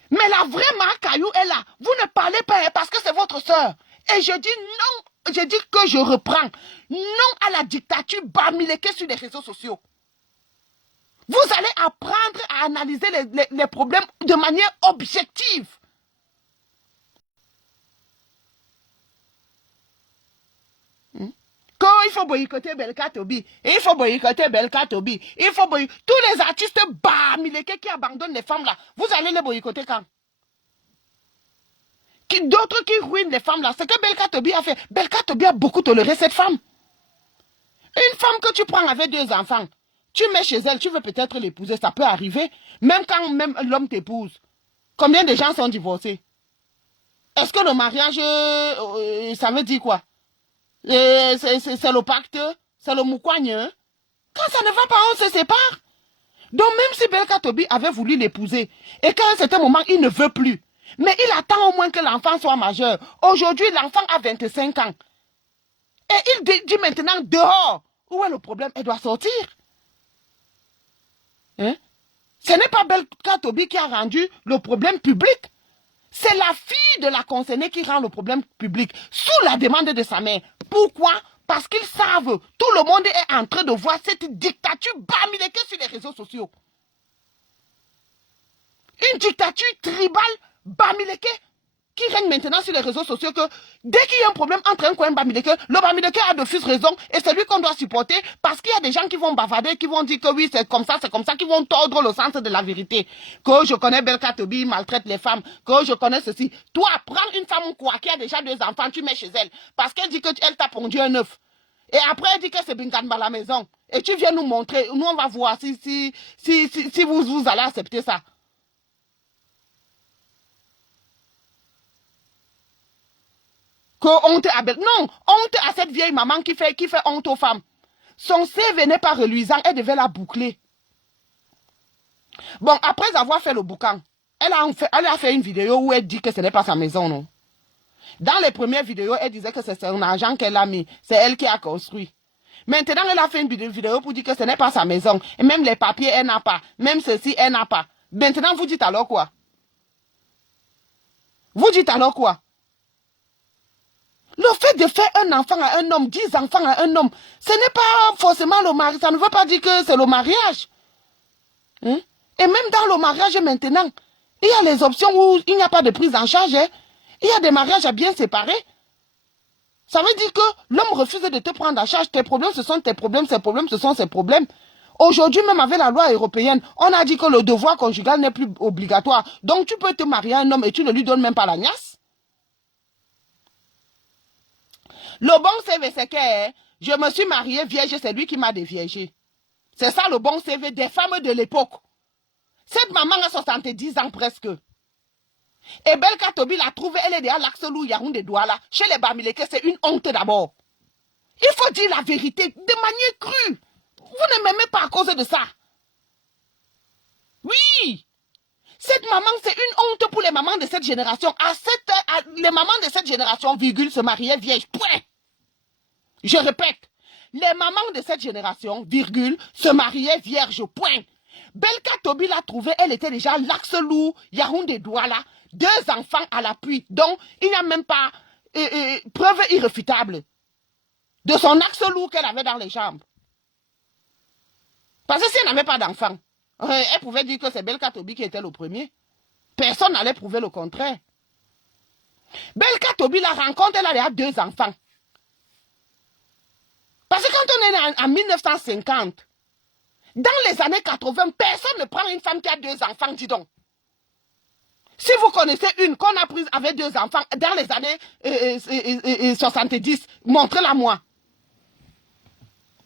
Mais la vraie ma caillou est là. Vous ne parlez pas parce que c'est votre soeur. Et je dis non, je dis que je reprends. Non à la dictature bamileke sur les réseaux sociaux. Vous allez apprendre à analyser les problèmes de manière objective. Quand il faut boycotter Belka Tobi, il faut boycotter Belka Tobi, il faut boycotter tous les artistes bamileke qui abandonnent les femmes là. Vous allez les boycotter quand? D'autres qui ruinent les femmes là. C'est que Belka Tobi a fait. Belka Tobi a beaucoup toléré cette femme. Une femme que tu prends avec 2 enfants, tu mets chez elle, tu veux peut-être l'épouser, ça peut arriver. Même quand même l'homme t'épouse. Combien de gens sont divorcés? Est-ce que le mariage, ça veut dire quoi? C'est le pacte, c'est le moukoigne. Quand ça ne va pas, on se sépare. Donc même si Belka Tobi avait voulu l'épouser, et qu'à un certain moment, il ne veut plus, mais il attend au moins que l'enfant soit majeur. Aujourd'hui, l'enfant a 25 ans. Et il dit maintenant dehors. Où est le problème? Elle doit sortir. Hein? Ce n'est pas Belka Tobi qui a rendu le problème public. C'est la fille de la concernée qui rend le problème public sous la demande de sa mère. Pourquoi? Parce qu'ils savent, tout le monde est en train de voir cette dictature bamileke sur les réseaux sociaux. Une dictature tribale bamileke qui règne maintenant sur les réseaux sociaux que dès qu'il y a un problème entre un coin bamileke, le bamileke a de fils raison et c'est lui qu'on doit supporter parce qu'il y a des gens qui vont bavarder, qui vont dire que oui, c'est comme ça, qui vont tordre le sens de la vérité. Que je connais Belka Tobi, maltraite les femmes, que je connais ceci. Toi, prends une femme quoi, qui a déjà 2 enfants, tu mets chez elle parce qu'elle dit qu'elle t'a pondu un œuf. Et après, elle dit que c'est Binganba à la maison. Et tu viens nous montrer, nous on va voir si vous allez accepter ça. Que honte à non, honte à cette vieille maman qui fait honte aux femmes. Son CV n'est pas reluisant, elle devait la boucler. Bon, après avoir fait le boucan, elle a fait une vidéo où elle dit que ce n'est pas sa maison, non. Dans les premières vidéos, elle disait que c'est son argent qu'elle a mis, c'est elle qui a construit. Maintenant, elle a fait une vidéo pour dire que ce n'est pas sa maison. Et même les papiers, elle n'a pas. Même ceci, elle n'a pas. Maintenant, vous dites alors quoi? Vous dites alors quoi? Le fait de faire un enfant à un homme, 10 enfants à un homme, ce n'est pas forcément le mariage. Ça ne veut pas dire que c'est le mariage. Hein? Et même dans le mariage maintenant, il y a les options où il n'y a pas de prise en charge. Hein? Il y a des mariages à bien séparer. Ça veut dire que l'homme refuse de te prendre en charge. Tes problèmes, ce sont tes problèmes. Ses problèmes, ce sont ses problèmes. Aujourd'hui, même avec la loi européenne, on a dit que le devoir conjugal n'est plus obligatoire. Donc, tu peux te marier à un homme et tu ne lui donnes même pas la niasse. Le bon CV, c'est que je me suis mariée vierge, c'est lui qui m'a déviergé. C'est ça le bon CV des femmes de l'époque. Cette maman a 70 ans presque. Et Belka Tobi l'a trouvée, elle est déjà l'Axelou Yaoundé Douala. Chez les Bamileke, c'est une honte d'abord. Il faut dire la vérité de manière crue. Vous ne m'aimez pas à cause de ça. Oui. Cette maman, c'est une honte pour les mamans de cette génération. Les mamans de cette génération, virgule, se mariaient vierges. Point. Je répète. Les mamans de cette génération, virgule, se mariaient vierges. Point. Belka Tobi l'a trouvée, elle était déjà l'Axelou Yaoundé Douala. 2 enfants à l'appui. Donc, il n'y a même pas preuve irréfutable de son Axelou qu'elle avait dans les jambes. Parce que si elle n'avait pas d'enfants, elle pouvait dire que c'est Belka Tobi qui était le premier. Personne n'allait prouver le contraire. Belka Tobi la rencontre, elle a 2 enfants. Parce que quand on est en 1950, dans les années 80, personne ne prend une femme qui a 2 enfants, dis donc. Si vous connaissez une qu'on a prise avec 2 enfants dans les années 70, montrez-la moi.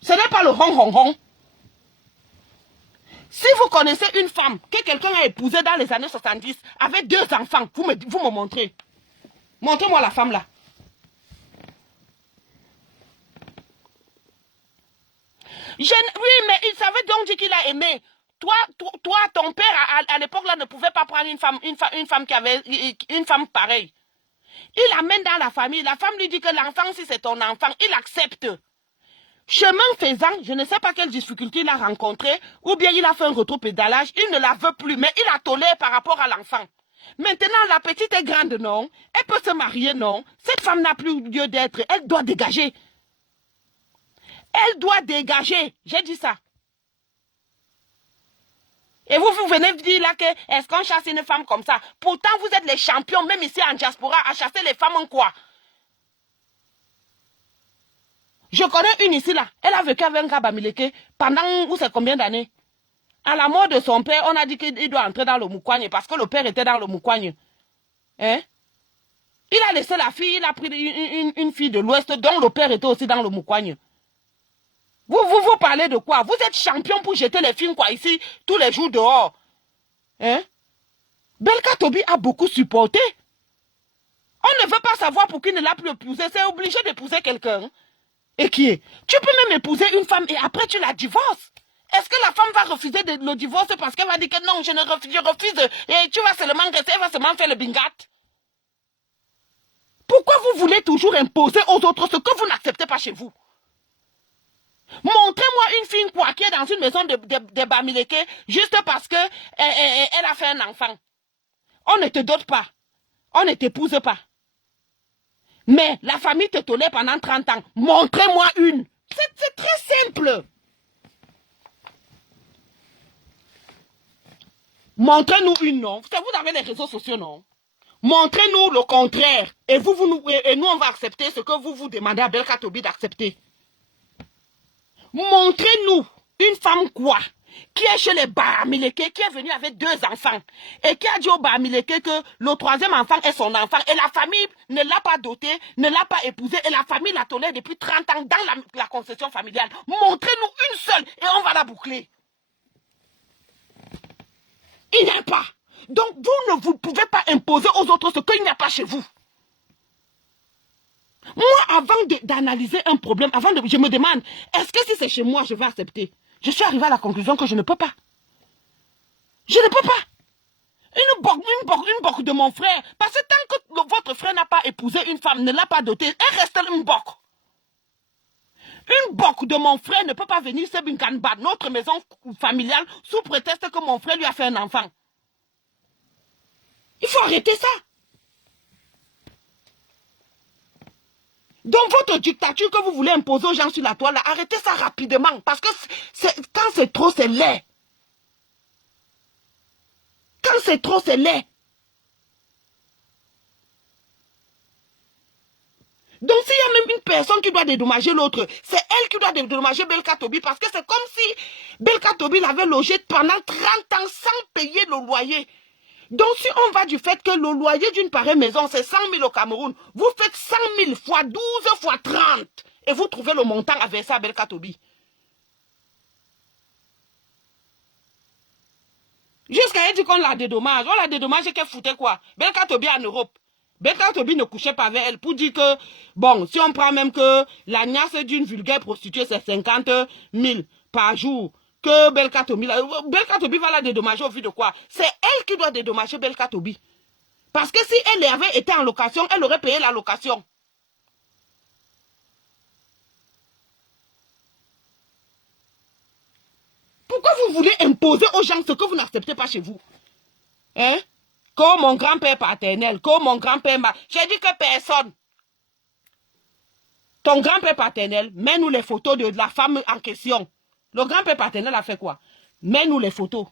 Ce n'est pas le hong. Si vous connaissez une femme que quelqu'un a épousée dans les années 70 avec 2 enfants, vous me montrez. Montrez-moi la femme là. Oui, mais il savait donc dire qu'il a aimé. Toi, ton père, à l'époque, là, ne pouvait pas prendre une femme qui avait une femme pareille. Il l'amène dans la famille. La femme lui dit que l'enfant, si c'est ton enfant, il accepte. Chemin faisant, je ne sais pas quelle difficulté il a rencontré, ou bien il a fait un rétropédalage, il ne la veut plus, mais il a toléré par rapport à l'enfant. Maintenant, la petite est grande, non? Elle peut se marier, non? Cette femme n'a plus lieu d'être, elle doit dégager. Elle doit dégager, j'ai dit ça. Et vous venez de dire là que est-ce qu'on chasse une femme comme ça? Pourtant, vous êtes les champions, même ici en diaspora, à chasser les femmes en quoi? Je connais une ici là, elle a vécu avec un gars Bamileke pendant, vous savez combien d'années? À la mort de son père, on a dit qu'il doit entrer dans le Moukouagne parce que le père était dans le Moukouagne. Hein? Il a laissé la fille, il a pris une fille de l'Ouest dont le père était aussi dans le Moukouagne. Vous parlez de quoi? Vous êtes champion pour jeter les filles quoi ici tous les jours dehors. Hein? Belka Tobi a beaucoup supporté. On ne veut pas savoir pour qui ne l'a plus épousé. C'est obligé d'épouser quelqu'un. Et qui est? Tu peux même épouser une femme et après tu la divorces. Est-ce que la femme va refuser le divorce parce qu'elle va dire que non, je refuse et tu vas seulement rester, elle va seulement faire le bingat? Pourquoi vous voulez toujours imposer aux autres ce que vous n'acceptez pas chez vous? Montrez-moi une fille quoi qui est dans une maison de Bamileke juste parce que elle a fait un enfant. On ne te dote pas. On ne t'épouse pas. Mais la famille te tolère pendant 30 ans. Montrez-moi une. C'est très simple. Montrez-nous une, non? Vous avez les réseaux sociaux, non? Montrez-nous le contraire. Et nous, on va accepter ce que vous demandez à Belka Tobi d'accepter. Montrez-nous une femme quoi? Qui est chez les Bamileke, qui est venue avec 2 enfants. Et qui a dit au Bamileke que le 3e enfant est son enfant. Et la famille ne l'a pas doté, ne l'a pas épousé. Et la famille la tolère depuis 30 ans dans la concession familiale. Montrez-nous une seule et on va la boucler. Il n'y a pas. Donc, vous ne pouvez pas imposer aux autres ce qu'il n'y a pas chez vous. Moi, avant d'analyser un problème, je me demande, est-ce que si c'est chez moi, je vais accepter? Je suis arrivé à la conclusion que je ne peux pas. Je ne peux pas. Une boque de mon frère. Parce que tant que votre frère n'a pas épousé une femme, ne l'a pas dotée, elle reste une boque. Une boque de mon frère ne peut pas venir sur notre maison familiale, sous prétexte que mon frère lui a fait un enfant. Il faut arrêter ça. Donc votre dictature que vous voulez imposer aux gens sur la toile, arrêtez ça rapidement. Parce que quand c'est trop, c'est laid. Quand c'est trop, c'est laid. Donc s'il y a même une personne qui doit dédommager l'autre, c'est elle qui doit dédommager Belka Tobi parce que c'est comme si Belka Tobi l'avait logé pendant 30 ans sans payer le loyer. Donc si on va du fait que le loyer d'une pareille maison c'est 100 000 au Cameroun, vous faites 100 000 fois 12 fois 30 et vous trouvez le montant à verser à Belka Tobi. Jusqu'à elle dit qu'on la dédommage. On la dédommage et qu'elle foutait quoi? Belka Tobi en Europe. Belka Tobi ne couchait pas avec elle pour dire que, bon, si on prend même que la niace d'une vulgaire prostituée, c'est 50 000 par jour, que Belka Tobi va la dédommager au vu de quoi? C'est elle qui doit dédommager Belka Tobi. Parce que si elle avait été en location, elle aurait payé la location. Pourquoi vous voulez imposer aux gens ce que vous n'acceptez pas chez vous? Hein? Comme mon grand-père paternel, comme mon grand-père... J'ai dit que personne. Ton grand-père paternel, mets-nous les photos de la femme en question. Le grand-père paternel a fait quoi? Mets-nous les photos.